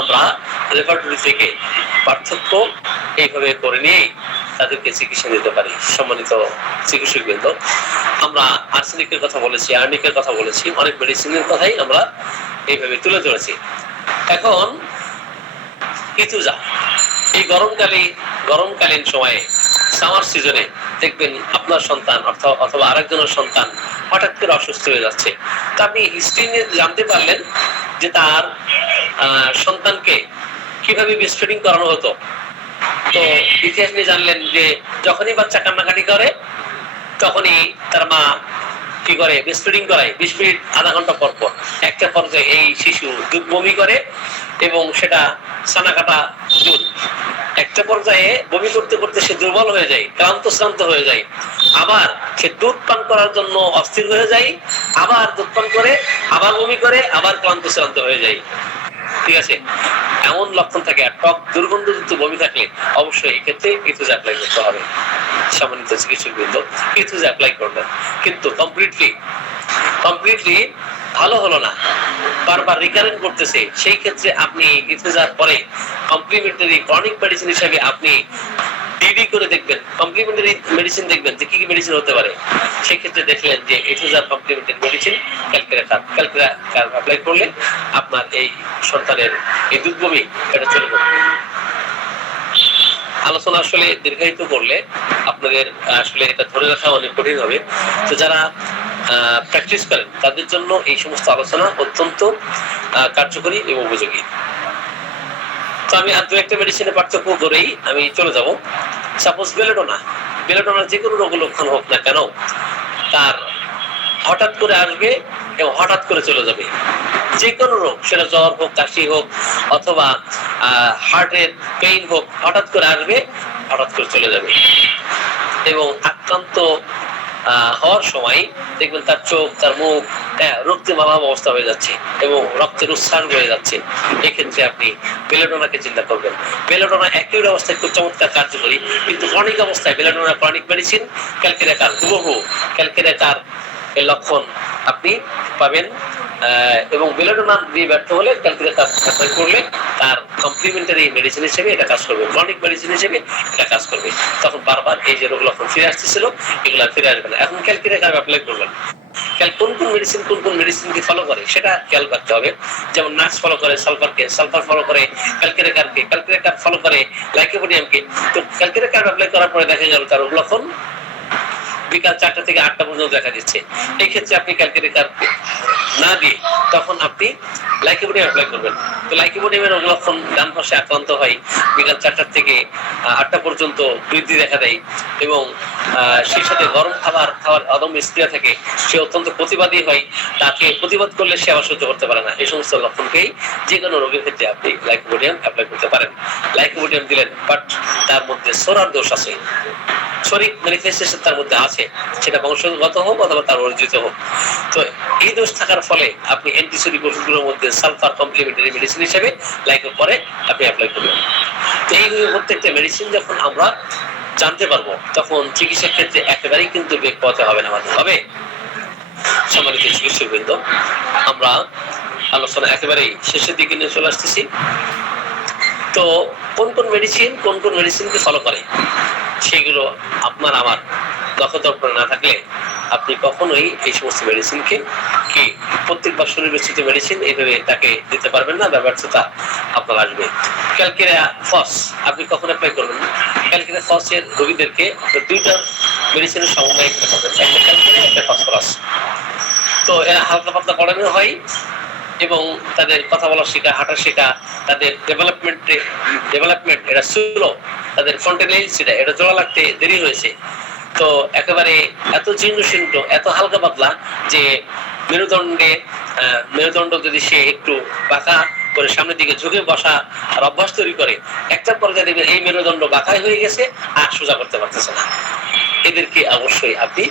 আমরা ল্যাবরেটরি থেকে পার্থক্য এইভাবে করে নিয়ে তাদেরকে চিকিৎসা দিতে পারি। সম্মানিত চিকিৎসকবৃন্দ, আমরা আর্সেনিকের কথা বলেছি, আর্নিকের কথা বলেছি, অনেক মেডিসিনের কথাই আমরা এইভাবে তুলে ধরেছি। এখন ইতুজা, এই গরমকালীন সময়ে সামার সিজনে দেখবেন আপনার সন্তান অথবা আরেকজনের সন্তান হঠাৎ করে অসুস্থ হয়ে যাচ্ছে, তা আপনি হিস্ট্রি নিয়ে জানতে পারলেন যে তার সন্তানকে কিভাবে ব্রেস্ট ফিডিং করানো হতো। তো ইতিহাস নিয়ে জানলেন যে যখনই বাচ্চা কান্নাকাটি করে তখনই তার মা কি করে, ব্রেস্ট ফিডিং করায় 20 মিনিট আধা ঘন্টা পর পর। একটা পর্যায়ে এই শিশু দুধ বমি করে এবং সেটা ছানা কাটা দুধ, একটা পর্যায়ে বমি করতে করতে সে দুর্বল হয়ে যায়, শ্রান্ত হয়ে যায়, আবার সে দুধ পান করার জন্য অস্থির হয়ে যায়, আবার দুধ পান করে, আবার বমি করে, আবার শ্রান্ত হয়ে যায়। ঠিক আছে, এমন লক্ষণ থাকে। আর টক দুর্গন্ধযুক্ত বমি থাকলে অবশ্যই এই ক্ষেত্রে ইথুজা অ্যাপ্লাই করতে হবে। সম্মানিত চিকিৎসকবৃন্দ, ইথুজা অ্যাপ্লাই করবেন, কিন্তু কমপ্লিটলি ভালো হলো না, বারবার রিকারেন্ট করতেছে, সেই ক্ষেত্রে আপনি ইথুজার পরে কমপ্লিমেন্টারি ক্রনিক মেডিসিন হিসেবে আপনি ডিডি করে দেখবেন, কমপ্লিমেন্টারি মেডিসিন দেখবেন যে কি কি মেডিসিন হতে পারে। সেই ক্ষেত্রে দেখলেন যে ইথুজার কমপ্লিমেন্টারি মেডিসিন ক্যালকুলেটার অ্যাপ্লাই করলে আপনার এই সন্তানের এই দুধ বমি এটা চলে যাবে। আলোচনা আসলে দীর্ঘায়িত করলে আপনাদের আসলে এটা ধরে রাখা অনেক কঠিন হবে। তো যারা প্র্যাকটিস করেন তাদের জন্য এই সমস্ত আলোচনা অত্যন্ত কার্যকরী এবং উপযোগী। তো আমি আর দু একটা মেডিসিনের পার্থক্য করেই আমি চলে যাব। সাপোজ বেলেডোনার যে কোনো রোগ লক্ষণ হোক না কেন, তার হঠাৎ করে আসবে এবং হঠাৎ করে চলে যাবে। যে কোনো রোগ, সেটা জ্বর হোক, কাশি হোক, অথবা হার্টের পেইন হোক, হঠাৎ করে আসবে, হঠাৎ করে চলে যাবে। এবং আক্রান্ত হওয়ার সময় দেখবেন তার চোখ, তার মুখ রক্তিমাভাব অবস্থা হয়ে যাচ্ছে এবং রক্তের উচ্ছ্বাস হয়ে যাচ্ছে। এক্ষেত্রে আপনি বেলেডোনাকে চিন্তা করবেন। বেলেডোনা অ্যাকিউট অবস্থায় খুব চমৎকার কার্যকরী, কিন্তু ক্রনিক অবস্থায় বেলেডোনা ক্রনিক মেডিসিন, ক্যালকেরেকার হুবহু ক্যালকেরেকার এর লক্ষণ আপনি পাবেন। এবং বেলেডোনা দিয়ে ব্যর্থ হলে ক্যালকেরেকার অ্যাপ্লাই করলে তার কমপ্লিমেন্টারি মেডিসিন হিসেবে এটা কাজ করবে, ক্রনিক মেডিসিন হিসেবে এটা কাজ করবে। তখন বারবার এই যে রোগ লক্ষণ ফিরে আসতেছিল এগুলো ফিরে আসবে না। এখন ক্যালকেরেকার অ্যাপ্লাই করবেন, কোন কোন মেডিসিনকে ফলো করে সেটা খেয়াল রাখতে হবে। যেমন নার্স ফলো করে সালফারকে, সালফার ফলো করে ক্যালকেরেকারকে, ক্যালকেরেকার ফলো করে লাইকোপোডিয়ামকে। তো ক্যালকেরেকার অ্যাপ্লাই করার পরে দেখা গেল তার রোগ লক্ষণ বিকাল 4টা থেকে 8টা পর্যন্ত দেখা দিচ্ছে। এই ক্ষেত্রে আপনি ক্যালকেরেকার না দিয়ে তখন আপনি লাইকোপোডিয়াম অ্যাপ্লাই করবেন। তো লাইকোপোডিয়ামের রোগ লক্ষণ ডান পাশে আক্রান্ত হয়, বিকাল 4টা থেকে 8টা পর্যন্ত বৃদ্ধি দেখা দেয় এবং সেই সাথে গরম খাবার খাওয়ার অদম্য স্প্রিয়া থাকে, সে অত্যন্ত প্রতিবাদী হয়, তাকে প্রতিবাদ করলে সে আবার সহ্য করতে পারে না। এই সমস্ত লক্ষণকেই যে কোনো রোগের ক্ষেত্রে আপনি লাইকোপোডিয়াম অ্যাপ্লাই করতে পারেন। লাইকোপোডিয়াম দিলেন, বাট তার মধ্যে সোরার দোষ আছে। শরীর ম্যানিফেস্টেশন তার মধ্যে আছে, সেটা বংশগত হোক অথবা তার অর্জিত হোক। তো এই দোষ থাকার ফলে আপনি অ্যান্টিসেপ্টিক ওষুধগুলোর মধ্যে সালফার কমপ্লিমেন্টারি মেডিসিন হিসেবে লাইকো করে আপনি অ্যাপ্লাই করবেন। তো এইভাবে প্রত্যেকটা মেডিসিন যখন আমরা জানতে পারবো তখন চিকিৎসার ক্ষেত্রে একেবারেই কিন্তু বেগ পথে হবে না, আমাদের হবে। সম্মানিত চিকিৎসকবৃন্দ, আমরা আলোচনা একেবারেই শেষের দিকে নিয়ে চলে আসতেছি। তো কোন কোন মেডিসিনকে ফলো করে সেগুলো আপনার আমার দখল না থাকলে আপনি কখনোই এই সমস্ত মেডিসিনকে কি প্রত্যেকবার শরীর বিস্তৃত মেডিসিন এইভাবে তাকে দিতে পারবেন না, ব্যবহারটা আপনার আসবে। ক্যালকেরিয়া ফস আপনি কখন অ্যাপ্লাই করবেন না? ক্যালকেরিয়া ফসের রোগীদেরকে দুইটা মেডিসিনের সমন্বয় করতে পারবেন, একটা ক্যালকেরিয়া একটা ফসফরাস। তো এরা হালকা পাতলা পড়ানো হয় এবং তাদের কথা বলা শেখা, হাঁটা শেখা, তাদের ডেভেলপমেন্ট এটা স্লো, তাদের ফ্রন্টাল সেটা এটা জোড়া লাগতে দেরি হয়েছে। তো একেবারে এত জীর্ণশীর্ণ, এত হালকা পাতলা যে মেরুদণ্ড যদি সে একটু বাঁকা করে সামনের দিকে ঝুঁকে বসা আর অভ্যাস তৈরি করে, একটা পর্যায়ে দেখবেন এই মেরুদণ্ড বাঁকাই হয়ে গেছে আর সোজা করতে পারতেছে না। এদেরকে অবশ্যই আপনি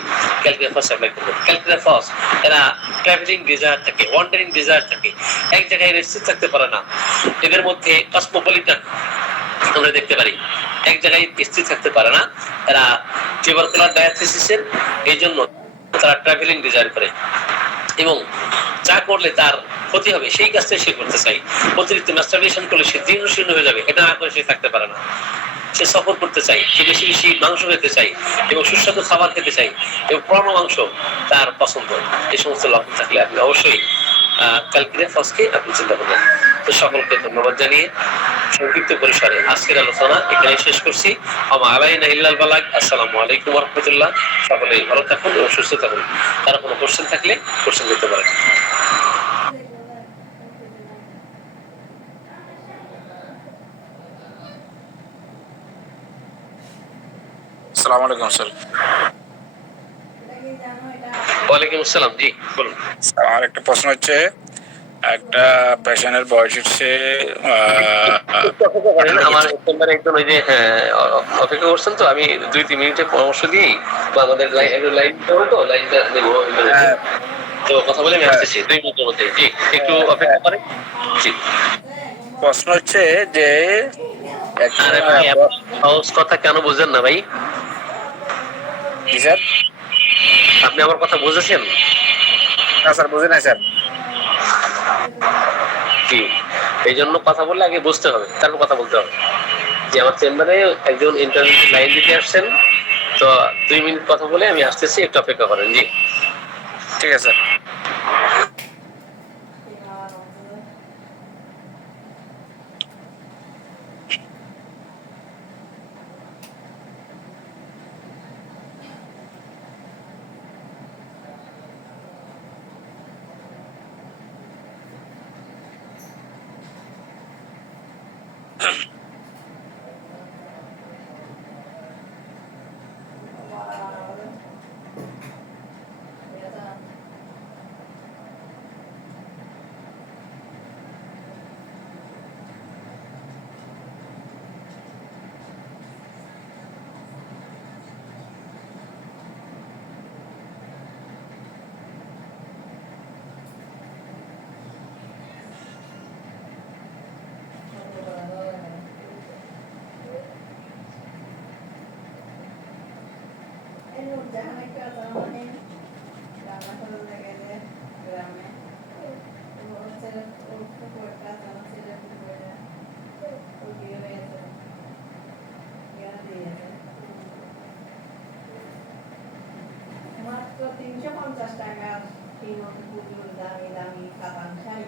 ক্যালকেরিয়া ফস অ্যাপ্লাই করবেন। ক্যালকেরিয়া ফস এরা ট্রাভেলিং ডিজায়ার থাকে, ওয়ান্ডারিং ডিজায়ার থাকে, এক জায়গায় স্থির থাকতে পারে না। এদের মধ্যে কসমোপলিটন আমরা দেখতে পারি, এক জায়গায় স্থির থাকতে পারে না। এরা টিউবারকুলার ডায়াথিসিসের এই জন্য তারা ট্রাভেলিং ডিজায়ার করে এবং যা করলে তার ক্ষতি হবে সেই কাজটাই সে করতে চাই। অতিরিক্ত ম্যাস্টারবেশন করলে সে জীর্ণশীর্ণ হয়ে যাবে, এটা না করে সে থাকতে পারে না। সে সফর করতে চাই, সে বেশি বেশি মাংস খেতে চাই এবং সুস্বাদু খাবার খেতে চাই এবং পুরানো মাংস তার পছন্দ। এই সমস্ত লক্ষণ থাকলে আপনি অবশ্যই ক্যালকেরিয়া ফসকে আপনি চিন্তা করবেন। তো সকলকে ধন্যবাদ জানিয়ে সংক্ষিপ্ত পরিসরে আজকের আলোচনা এখানে শেষ করছি। আসসালামু আলাইকুম ওয়া রাহমাতুল্লাহ। সকলেই ভালো থাকুন এবং সুস্থ থাকুন। কারো কোনো কোশ্চেন থাকলে কোশ্চেন করতে পারেন। আসসালামু আলাইকুম স্যার। ওয়ালাইকুম আসসালাম, জি বলুন। আমার একটা প্রশ্ন হচ্ছে, একটা পেশেন্টের বয়স হচ্ছে আমার চেম্বারে একজন ওই যে অপেক্ষা করছেন, তো আমি 2-3 মিনিটের পরামর্শ দিই বা আমাদের লাইনটা হতো, লাইনটা দেবো। তো কথা বলে আমি আসতেছি 2 মিনিটের মধ্যে। জি একটু অপেক্ষা করেন। জি প্রশ্ন হচ্ছে যে আরে ভাই সহজ কথা কেন বুঝেন না ভাই? জি স্যার। আপনি আমার কথা বুঝেছেন? না স্যার, বুঝি নাই স্যার। জি এই জন্য কথা বললে আগে বুঝতে হবে, তারপর কথা বলতে হবে। যে আমার চেম্বারে একজন ইন্টারভিউ লাইন দিতে আসছেন, তো 2 মিনিট কথা বলে আমি আসতেছি, একটু অপেক্ষা করেন। জি ঠিক আছে স্যার। মাত্র 350 টাকা পুজোর দামি দামি কাতান শাড়ি।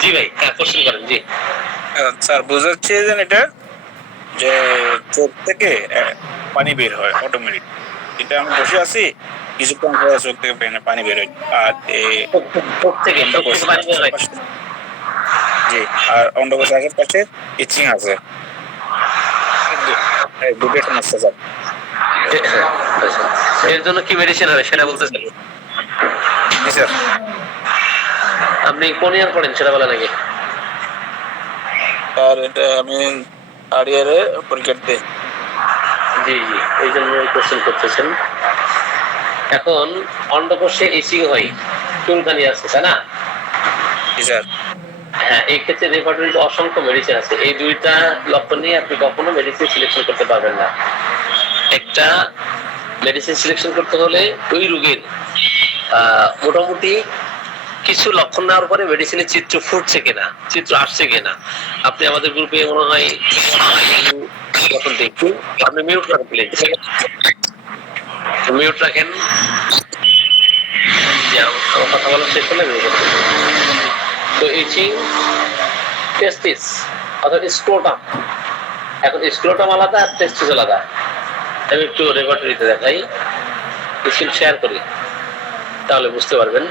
জি ভাই, হ্যাঁ কোশ্চেন করেন। জি স্যার বুঝাচ্ছে যে এটা যে চোখ থেকে পানি বের হয় অটোমেটিক। এটা আমি বসে আছি, কিছুক্ষণ পরে চোখ থেকে পানি বের হয়। আর চোখ থেকে পানি বের হয়। জি, আর অন্ডকোষ আগের পাশে ইচিং আছে। দুটো সমস্যা স্যার। আচ্ছা, এর জন্য কি মেডিসিন হবে সেটা বলতেছেন? জি স্যার। আপনি কোন ইয়ার পড়েন সেটা বলেন আগে। আর এটা আমি থার্ড ইয়ারে পরীক্ষা দিতে। জি জি, এই জন্য কোশ্চেন করতেছেন। এখন অন্ডকোষে ইচিং হয়, চুলকানি আছে, তাই না? জি স্যার। হ্যাঁ, এই ক্ষেত্রে রেপার্টরিতে অসংখ্য মেডিসিন আছে। এই দুইটা লক্ষণ নিয়ে আপনি কখনো মেডিসিন সিলেকশন করতে পারবেন না। একটা মেডিসিন সিলেকশন করতে হলে ওই রোগীর মোটামুটি কিছু লক্ষণ নেওয়ার পরে মেডিসিনের চিত্র ফুটছে কিনা, চিত্র আসছে কিনা। আপনি আমাদের গ্রুপে মনে হয় যখন দেখুন, আপনি মিউট করেন প্লিজ, মিউট রাখেন। যে আমার কথা বলা শেষ হলে মিউট করবেন। তো ইচিং, টেস্টিস অর্থাৎ স্ক্রোটাম, এখন স্ক্রোটাম আলাদা আর টেস্টিস আলাদা। আমি একটু রেপার্টরিতে দেখাই, স্ক্রিন শেয়ার করি, তাহলে বুঝতে পারবেন।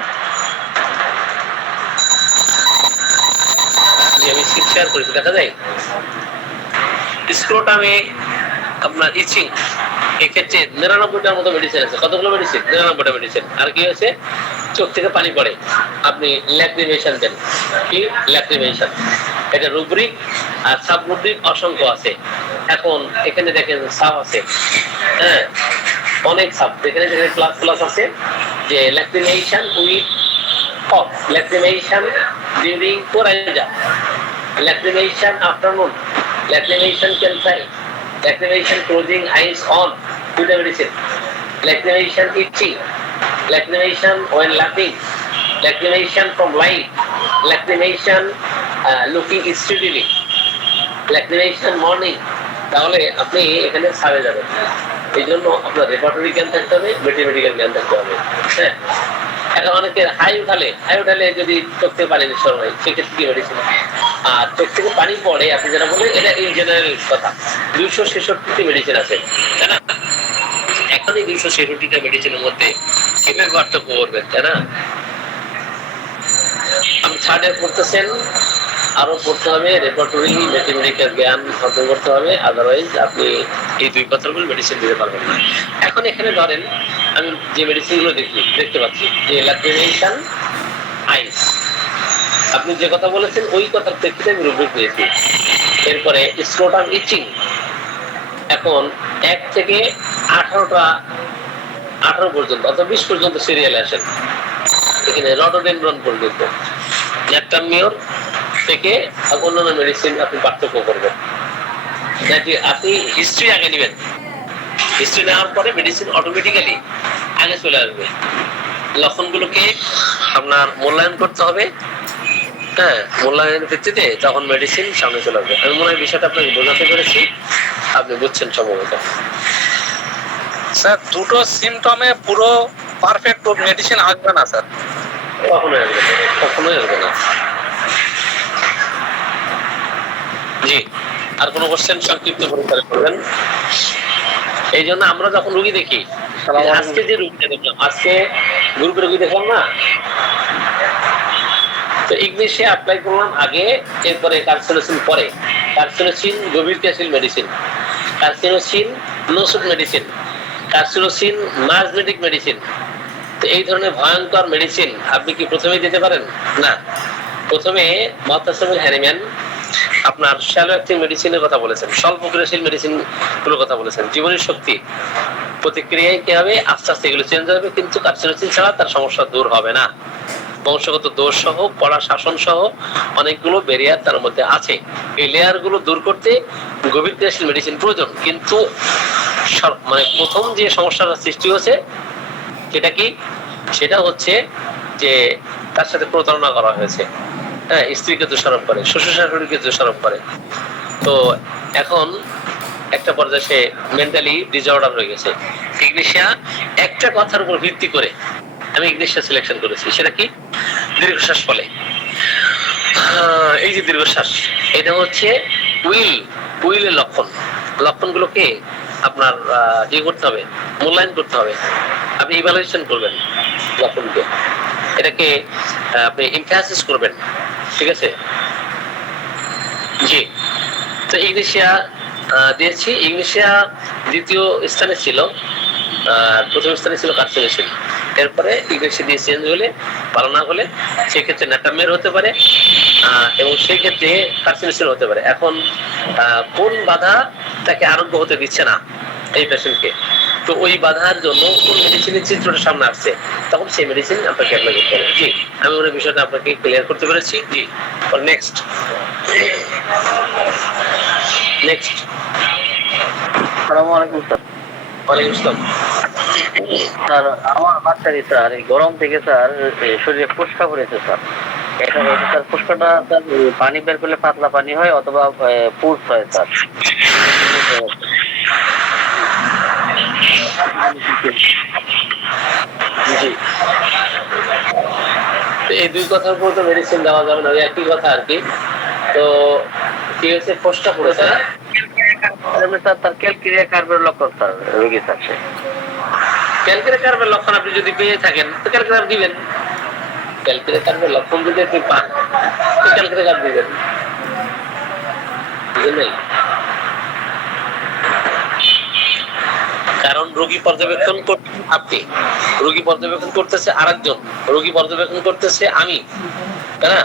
আমি স্ক্রিন শেয়ার করেছি, দেখা যায় স্ক্রোটামে আপনার ইচিং, এক্ষেত্রে 99টার মতো মেডিসিন আছে। কতগুলো মেডিসিন? 99টা মেডিসিন। আর কি আছে? চোখ থেকে পানি পড়ে, আপনি ল্যাক্রিমেশন দেন। কি ল্যাক্রিমেশন? এটা রুব্রিক আর সাব রুব্রিক অসংখ্য আছে। এখন এখানে দেখেন সাব আছে, হ্যাঁ অনেক সাব, এখানে দেখেন প্লাস প্লাস আছে, যে lacrimation with cough, lacrimation during coryza, lacrimation afternoon, lacrimation cansai, lacrimation closing eyes on, দুইটা medicine. lacrimation itching, lacrimation when laughing, lacrimation from light, lacrimation looking steadily, lacrimation morning। তাহলে আপনি এখানে সাবে যাবেন। এই জন্য আপনার রেপার্টরি জ্ঞান থাকতে হবে, ম্যাথমেটিক্যাল জ্ঞান থাকতে হবে। হ্যাঁ, এখন অনেকের হাই উঠালে যদি চোখ থেকে পানি নিঃসরণ হয়, সেক্ষেত্রে কি মেডিসিন? আর চোখ থেকে পানি পড়ে, আপনি যেটা বলেন, এটা ইন জেনারেল কথা। 266টি মেডিসিন আছে, তাই না? এখন এই 266টা মেডিসিনের মধ্যে কিভাবে পার্থক্য করবেন, তাই না? আপনি থার্ড ইয়ার পড়তেছেন, আরো পড়তে হবে, রেপার্টরি ম্যাথমেটিক্যাল জ্ঞান অর্জন করতে হবে, আদারওয়াইজ আপনি এই দুই পাত্রগুলো মেডিসিন দিতে পারবেন না। এখন এখানে ধরেন আমি যে মেডিসিনগুলো দেখতে পাচ্ছি, যে ল্যাক্রিমেশন আইস, আপনি যে কথা বলেছেন ওই কথার প্রেক্ষিতে আমি রুব্রিক দিয়েছি। এরপরে স্ক্রোটাম ইচিং, এখন 1 থেকে 18 পর্যন্ত অথবা 20 পর্যন্ত সিরিয়ালে আসেন। এখানে রডোডেনড্রন পর্যন্ত, ন্যাপটামিওর থেকে অন্যান্য মেডিসিন আপনি পার্থক্য করবেন। নাকি আপনি হিস্ট্রি আগে নেবেন, হিস্ট্রি নেওয়ার পরে মেডিসিন অটোমেটিক্যালি আগে চলে আসবে। লক্ষণগুলোকে আপনার মূল্যায়ন করতে হবে, হ্যাঁ মূল্যায়নের ভিত্তিতে তখন মেডিসিন সামনে চলে আসবে। আমি মনে হয় বিষয়টা আপনাকে বোঝাতে পেরেছি, আপনি বুঝছেন সম্ভবত। স্যার দুটো সিমটমে পুরো পারফেক্ট মেডিসিন আসবে না স্যার? কখনোই আসবে না, কখনোই আসবে না। জি, আর কোনো কোশ্চেন সংক্ষিপ্ত করে করবেন। এই জন্য আমরা যখন রুগী দেখি, আজকে যে রুগীটা দেখলাম, আজকে গ্রুপে রুগী দেখলাম না, তো ইংলিশে অ্যাপ্লাই করলাম আগে, এরপরে কার্সিনোসিন পরে। কার্সিনোসিন গভীর ক্যাসিল মেডিসিন, কার্সিনোসিন নোসুট মেডিসিন, কার্সিনোসিন মাসমেটিক মেডিসিন। তো এই ধরনের ভয়ঙ্কর মেডিসিন আপনি কি প্রথমেই দিতে পারেন? না। প্রথমে মুতাসিমুল হ্যারিম্যান আপনার শ্যালো অ্যাক্টিং মেডিসিনের কথা বলেছেন, স্বল্প ক্রিয়াশীল মেডিসিন গুলোর কথা বলেছেন। জীবনী শক্তি প্রতিক্রিয়ায় কি হবে, আস্তে আস্তে এগুলো চেঞ্জ হবে, কিন্তু কার্সিনোসিন ছাড়া তার সমস্যা দূর হবে না। বংশগত দোষ সহ, কড়া শাসন সহ অনেকগুলো ব্যারিয়ার তার মধ্যে আছে। এই লেয়ার গুলো দূর করতে গভীর ক্রিয়াশীল মেডিসিন প্রয়োজন। কিন্তু মানে প্রথম যে সমস্যাটা সৃষ্টি হচ্ছে সেটা কি? সেটা হচ্ছে যে তার সাথে প্রতারণা করা হয়েছে, হ্যাঁ, স্ত্রীকে দোষারোপ করে, শ্বশুর শাশুড়িকে দোষারোপ করে। তো এখন একটা পর্যায়ে সে মেন্টালি ডিসঅর্ডার হয়ে গেছে। ইগনিশিয়া একটা কথার উপর ভিত্তি করে আমি ইগনিশিয়া সিলেকশন করেছি। সেটা কি? দীর্ঘশ্বাস ফলে। এই যে দীর্ঘশ্বাস, এটা হচ্ছে উইলের লক্ষণ। লক্ষণগুলোকে আপনার ইয়ে করতে হবে, মূল্যায়ন করতে হবে। আপনি ইভালুয়েশন করবেন লক্ষণকে, এটাকে আপনি এমফাসিস করবেন, ঠিক আছে? জি, তো ইংলিশিয়া দিয়েছি। ইংলিশিয়া দ্বিতীয় স্থানে ছিল, প্রথম স্থানে ছিল কার্সিনোসিন। এরপরে ইংলিশে দিয়ে চেঞ্জ হলে, ভালো না হলে সেক্ষেত্রে ন্যাটামের হতে পারে, এবং সেই ক্ষেত্রে কার্সিনোসিন হতে পারে। এখন কোন বাধা তাকে আরোগ্য হতে দিচ্ছে না, এই পেশেন্টকে। তো ওই বাধার জন্য কোন মেডিসিনের চিত্রটা সামনে আসছে, তখন সেই মেডিসিন আপনাকে অ্যাপ্লাই করতে হবে। জি, আমি ওই বিষয়টা আপনাকে ক্লিয়ার করতে পেরেছি। জি, নেক্সট নেক্সট। আসসালামু আলাইকুম স্যার। ওয়ালাইকুম আসসালাম। স্যার আমার বাচ্চারই স্যার এই গরম থেকে স্যার শরীরে ফুসকা পড়েছে স্যার। এটা স্যার ফুসকাটা স্যার পানি বের করলে পাতলা পানি হয় অথবা পুষ হয় স্যার। জি, তো এই দুই কথার উপর তো মেডিসিন দেওয়া যাবে না, ওই একই কথা আর কি। তো কি হয়েছে, ফোসটা পড়েছে না? স্যার তার ক্যালকিরিয়া কার্বের লক্ষণ স্যার রোগী স্যার সে। ক্যালকুলেট কার্ভের লক্ষণ আপনি যদি পেয়ে থাকেন তো ক্যালকুলেট দিবেন। ক্যালকুলেট কার্ভের লক্ষণ যদি আপনি পান তো ক্যালকুলেট কার্ভ দিবেন, বুঝলেন নাই? কারণ রোগী পর্যবেক্ষণ করছেন আপনি, রোগী পর্যবেক্ষণ করতেছে আরেকজন, রোগী পর্যবেক্ষণ করতেছে আমি, তাই না?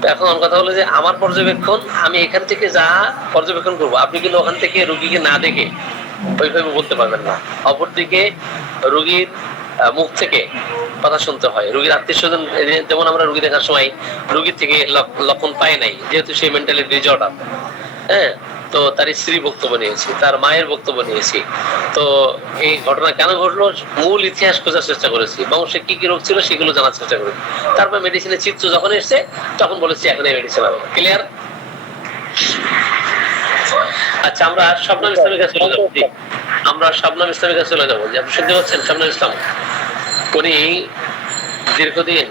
তো এখন কথা হলো যে আমার পর্যবেক্ষণ, আমি এখান থেকে যা পর্যবেক্ষণ করবো, আপনি কিন্তু ওখান থেকে রোগীকে না দেখে ওইভাবে বলতে পারবেন না। অপরদিকে রোগীর মুখ থেকে কথা শুনতে হয়, রোগীর আত্মীয় স্বজন। যেমন আমরা রোগী দেখার সময় রোগীর থেকে লক্ষণ পাই নাই, যেহেতু সেই মেন্টালি ডিজঅর্ডার। হ্যাঁ, তো তার স্ত্রী বক্তব্য নিয়েছি, তার মায়ের বক্তব্য নিয়েছি। তো এই ঘটনা কেন ঘটলো, মূল ইতিহাস খোঁজার চেষ্টা করেছি, বংশে কি কি রোগ ছিল সেগুলো জানার চেষ্টা করেছি। তারপর মেডিসিনের চিত্র যখন এসছে তখন বলেছি এখন এই মেডিসিন হবে। ক্লিয়ার? আচ্ছা, আমরা শবনম ইসলামের কাছে চলে যাবো। আমরা শবনম ইসলামের কাছে চলে যাবো। যে আপনি শুনতে পাচ্ছেন, শবনম ইসলাম উনি দীর্ঘদিন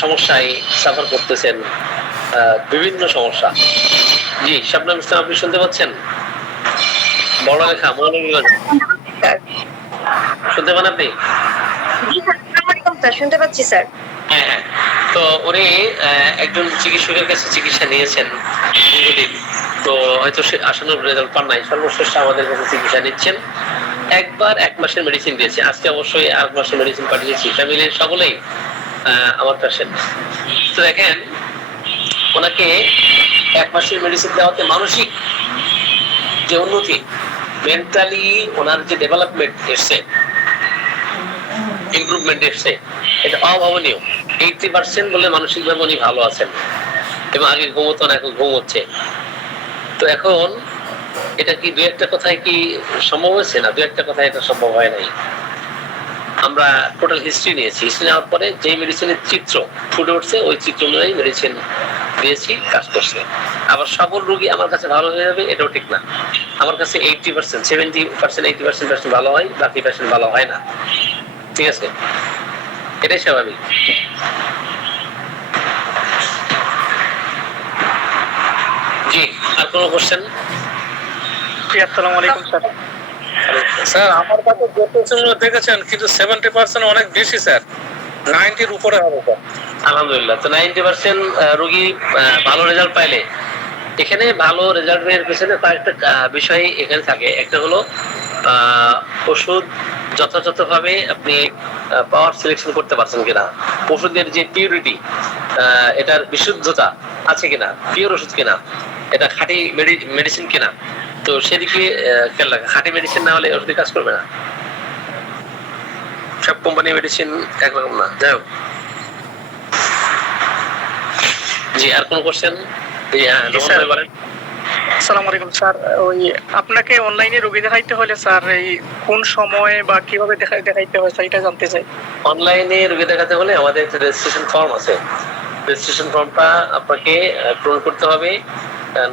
সমস্যায় সাফার করতেছেন, বিভিন্ন সমস্যা। জি, শবনম ইসলাম আপনি শুনতে পাচ্ছেন? বড় লেখা মৌলভীবাজার শুনতে পান আপনি? শুনতে পাচ্ছি স্যার। হ্যাঁ হ্যাঁ। তো উনি একজন চিকিৎসকের কাছে চিকিৎসা নিয়েছেন দীর্ঘদিন। তো হয়তো সে আশানুরূপ রেজাল্ট পান নাই, সর্বশেষ আমাদের কাছে চিকিৎসা নিচ্ছেন। একবার 1 মাসের মেডিসিন দিয়েছি, আজকে অবশ্যই 8 মাসের মেডিসিন পাঠিয়েছি। ফ্যামিলির সকলেই আমার পেশেন্ট। তো দেখেন, ওনাকে 1 মাসের মেডিসিন দেওয়াতে মানসিক যে উন্নতি, মেন্টালি ওনার যে ডেভেলপমেন্ট এসছে, ইমপ্রুভমেন্ট এসছে, এটা অভাবনীয়। 80% বলে মানসিকভাবে উনি ভালো আছেন, এবং আগে ঘুমতো না, এখন ঘুম হচ্ছে। তো এখন এটা কি 2-1টা কথায় কি সম্ভব হয়েছে? না, 2-1টা কথায় এটা সম্ভব হয় নাই। আমরা টোটাল হিস্ট্রি নিয়েছি, হিস্ট্রি নেওয়ার পরে যে মেডিসিনের চিত্র ফুটে উঠছে ওই চিত্র অনুযায়ী মেডিসিন দিয়েছি, কাজ করছে। আবার সকল রোগী আমার কাছে ভালো হয়ে যাবে এটাও ঠিক না। আমার কাছে 80%, 70%, 80% ভালো হয়, বাকি পেশেন্ট ভালো হয় না। ঠিক আছে, এটাই স্বাভাবিক। জি, আর কোনো কোশ্চেন? আসসালামু আলাইকুম স্যার। স্যার আমার কাছে যত দেখেছেন কিন্তু 70% অনেক বেশি স্যার, 90-র উপরে হবে স্যার। আলহামদুলিল্লাহ। তো 90% রোগী ভালো রেজাল্ট পাইলে, এখানে ভালো রেজাল্টের পেছনে কয়েকটা বিষয় এখানে থাকে। একটা হলো ওষুধ যথাযথভাবে আপনি পাওয়ার সিলেকশন করতে পারছেন কিনা, ওষুধের যে পিউরিটি, এটার বিশুদ্ধতা আছে কিনা, পিওর ওষুধ কিনা, এটা খাঁটি মেডিসিন কিনা। তো সেদিকে খেয়াল রাখা। খাঁটি মেডিসিন না হলে ওষুধে কাজ করবে না। সব কোম্পানি মেডিসিন একরকম না। যাই হোক, জি, আর কোন কোশ্চেন? আসসালামু আলাইকুম স্যার। ওই আপনাকে অনলাইনে রোগী দেখাইতে হলে স্যার এই কোন সময় বা কিভাবে দেখাইতে হয় স্যার, এটা জানতে চাই। অনলাইনে রোগী দেখাতে হলে আমাদের একটা রেজিস্ট্রেশন ফর্ম আছে। রেজিস্ট্রেশন ফর্মটা আপনাকে পূরণ করতে হবে,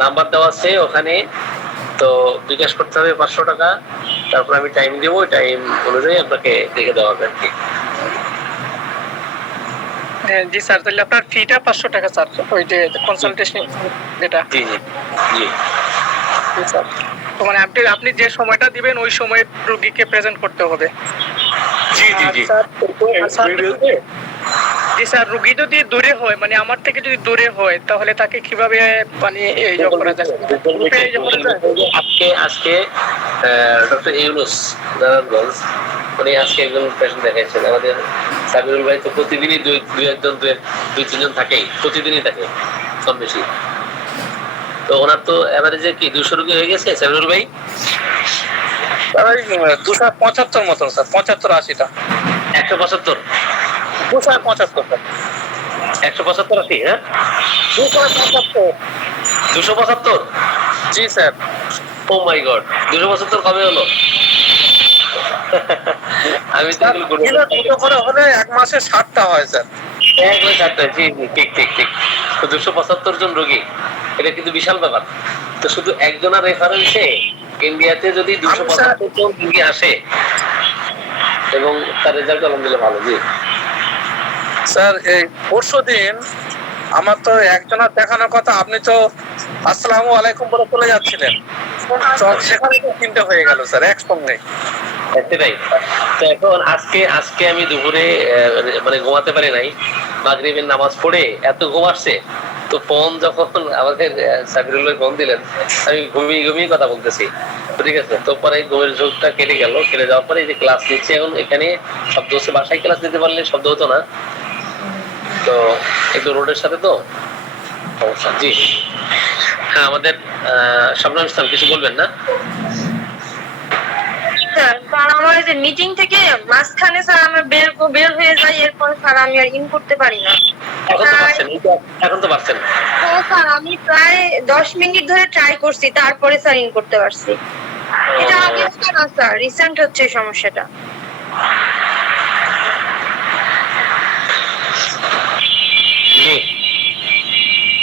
নাম্বার দেওয়া আছে ওখানে। তো বিকাশ করতে হবে 500 টাকা। তারপর আমি টাইম দেবো, টাইম অনুযায়ী আপনাকে দেখে দেওয়া হবে আর কি। জি স্যার, তাহলে আপনার ফিটা 500 টাকা স্যার, ওই যে কনসালটেশন যেটা। জি জি জি জি স্যার। তো মানে আপনি যে সময়টা দিবেন ওই সময়ে রোগীকে প্রেজেন্ট করতে হবে। জি জি জি। জি স্যার, রোগী যদি দূরে হয়, মানে আমার থেকে যদি দূরে হয়, তাহলে তাকে কিভাবে মানে এই করা যায়? আজকে ডক্টর ইউনুস নারায়ণগঞ্জ, উনি আজকে একজন পেশেন্ট দেখাইছেন। আমাদের সাবিরুল ভাই তো প্রতিদিনই দুই তিনজন থাকেই, প্রতিদিনই থাকে কম বেশি। তো ওনার তো এভারেজে কি 200 রোগী হয়ে গেছে সাবিরুল ভাই? স্যার ওই 275 মতন স্যার, 75-80টা। 175, 275 স্যার। 175 80, হ্যাঁ 275। 275। জি স্যার। ও মাই গড, 275 কবে হলো? আমি তো স্যার এগুলো কিলো দুটো করে হলে এক মাসে 60টা হয় স্যার। একবারে চারটা, জি জি, ঠিক ঠিক ঠিক। তো 275 জন রোগী, এটা কিন্তু বিশাল ব্যাপার। তো শুধু একজনের রেফারেন্সে ইন্ডিয়াতে যদি 275 জন রোগী আসে এবং তার রেজাল্ট আলহামদুলিল্লাহ ভালো। জি স্যার এই পরশুদিন আমার তো একজনের দেখানোর কথা, আপনি তো আসসালামু আলাইকুম বলে চলে যাচ্ছিলেন, তো সেখানে তো 3টে হয়ে গেল স্যার একসঙ্গে। সেটাই। তো এখন আজকে আজকে আমি দুপুরে মানে ঘুমাতে পারি নাই, মাগরিবের নামাজ পড়ে এত ঘুম আসছে। তো ফোন যখন আমাদের সাবিরুল্লাহ ফোন দিলেন, আমি ঘুমিয়ে ঘুমিয়ে কথা বলতেছি। তো ঠিক আছে, তো পরে ঘুমের ঝোঁকটা কেটে গেল, কেটে যাওয়ার পরে এই যে ক্লাস নিচ্ছে এখন, এখানে শব্দ হচ্ছে, বাসায় ক্লাস নিতে পারলে শব্দ হতো না, তো একটু রোডের সাথে তো সমস্যা। জি হ্যাঁ, আমাদের শবনম ইসলাম কিছু বলবেন না? স্যার আমার যে মিটিং থেকে মাঝখানে স্যার আমরা বের হয়ে যাই, এরপর স্যার আমি আর ইন করতে পারি না। এখন তো পারছেন, এখন তো পারছেন। হ্যাঁ স্যার, আমি প্রায় 10 মিনিট ধরে ট্রাই করছি, তারপরে স্যার ইন করতে পারছি। এটা আগে হতো না স্যার, রিসেন্ট হচ্ছে এই সমস্যাটা। জি,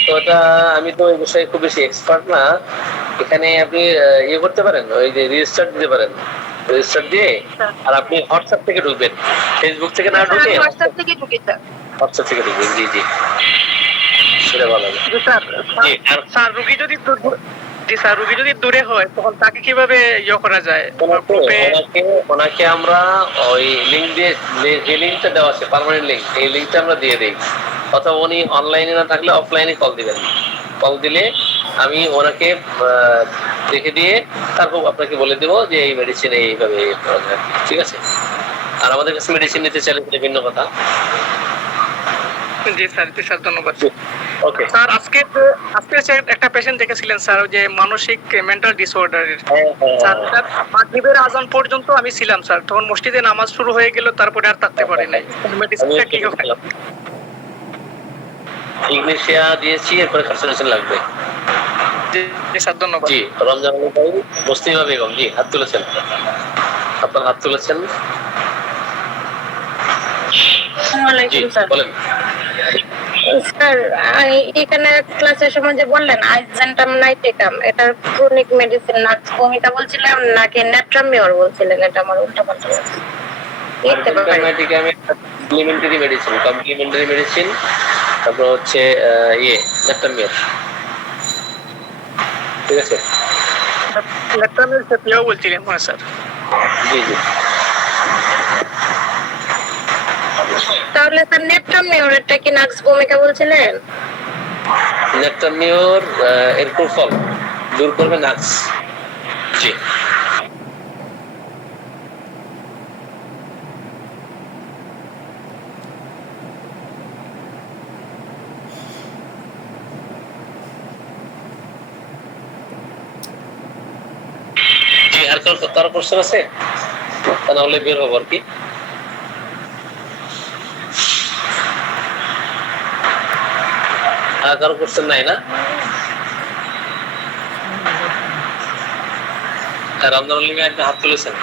তো এটা আমি তো এই বিষয়ে খুব বেশি এক্সপার্ট না। এখানে আপনি ইয়ে করতে পারেন, ওই যে রেজিস্টার দিতে পারেন, রেজিস্টার দিয়ে আর আপনি হোয়াটসঅ্যাপ থেকে ঢুকবেন, ফেসবুক থেকে না ঢুকে হোয়াটসঅ্যাপ থেকে ঢুকি স্যার। হোয়াটসঅ্যাপ থেকে ঢুকবেন। জি জি, সেটা ভালো হবে। স্যার জি, আর স্যার রোগী যদি জি স্যার রোগী যদি দূরে হয় তখন তাকে কিভাবে ইয়ে করা যায় গ্রুপে? ওনাকে আমরা ওই লিঙ্ক দিয়ে, যে লিঙ্কটা দেওয়া আছে পার্মানেন্ট লিঙ্ক, এই লিঙ্কটা আমরা দিয়ে দিই, অথবা উনি অনলাইনে না থাকলে অফলাইনে কল দিবেন। কল দিলে আমি ওনাকে দেখে দিয়ে তারপর আপনাকে বলে দেবো যে এই মেডিসিন এইভাবে করা যায়। ঠিক আছে? আর আমাদের কাছে মেডিসিন নিতে চাইলে সেটা ভিন্ন কথা। জি স্যার ধন্যবাদ। ওকে স্যার আজকে একটা পেশেন্ট দেখেছিলেন স্যার, ওই যে মানসিক মেন্টাল ডিসঅর্ডারের। স্যার মাগরিবের আজান পর্যন্ত আমি ছিলাম স্যার, তখন মসজিদে নামাজ শুরু হয়ে গেল, তারপরে আর থাকতে পারি নাই। মেডিসিনটা কি হবে? ইগনেশিয়া দিয়েছি, এরপরে কার্সিনোজেন লাগবে। জি স্যার ধন্যবাদ। জি, রমজান মুসলিমা বেগম, জি হাত তুলেছেন, আপনার হাত তুলেছেন। জি বলেন। স্যার এখানে ক্লাসের সময় যে বললেন আইজেন্টাম নাইটেকাম, এটা ক্রনিক মেডিসিন না ভূমিকা বলছিলাম নাকি নেট্রামিওর বলছিলেন? এটা আমার উল্টা পাল্টা বলছি। লিখতে পারি? কমপ্লিমেন্টারি মেডিসিন, কমপ্লিমেন্টারি মেডিসিন, তারপর হচ্ছে ইয়ে নেট্রামিওর। ঠিক আছে? লেট্রামিল সেটিও বলছিলেন হ্যাঁ স্যার। জি জি, তাহলে স্যার নেট্রামিওর এটা কি নাক্স ভূমিকা বলছিলেন? নেট্রামিওর এর কুফল দূর করবে নাক্স। জি জি, আর কারো কোশ্চেন আছে? তা নাহলে বের হবো আর কি। আর কারো কোশ্চেন নাই না? রমজান লিমে একটা হাত তুলেছেন।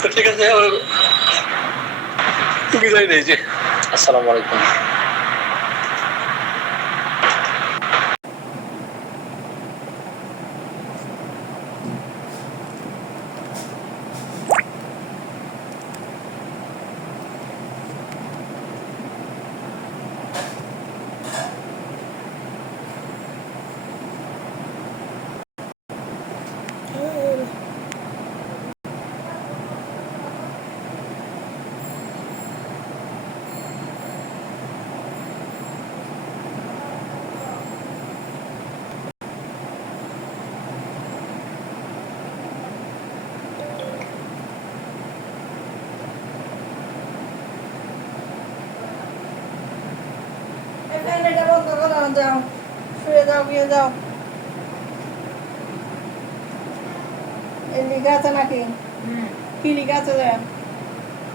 তো ঠিক আছে, বিদায় নেই। যে আসসালামু আলাইকুম। ফ্যানটা বন্ধ করো, যাও শুয়ে যাও, গিয়ে যাও। এই লিখা আছে নাকি? কি লিখা আছে?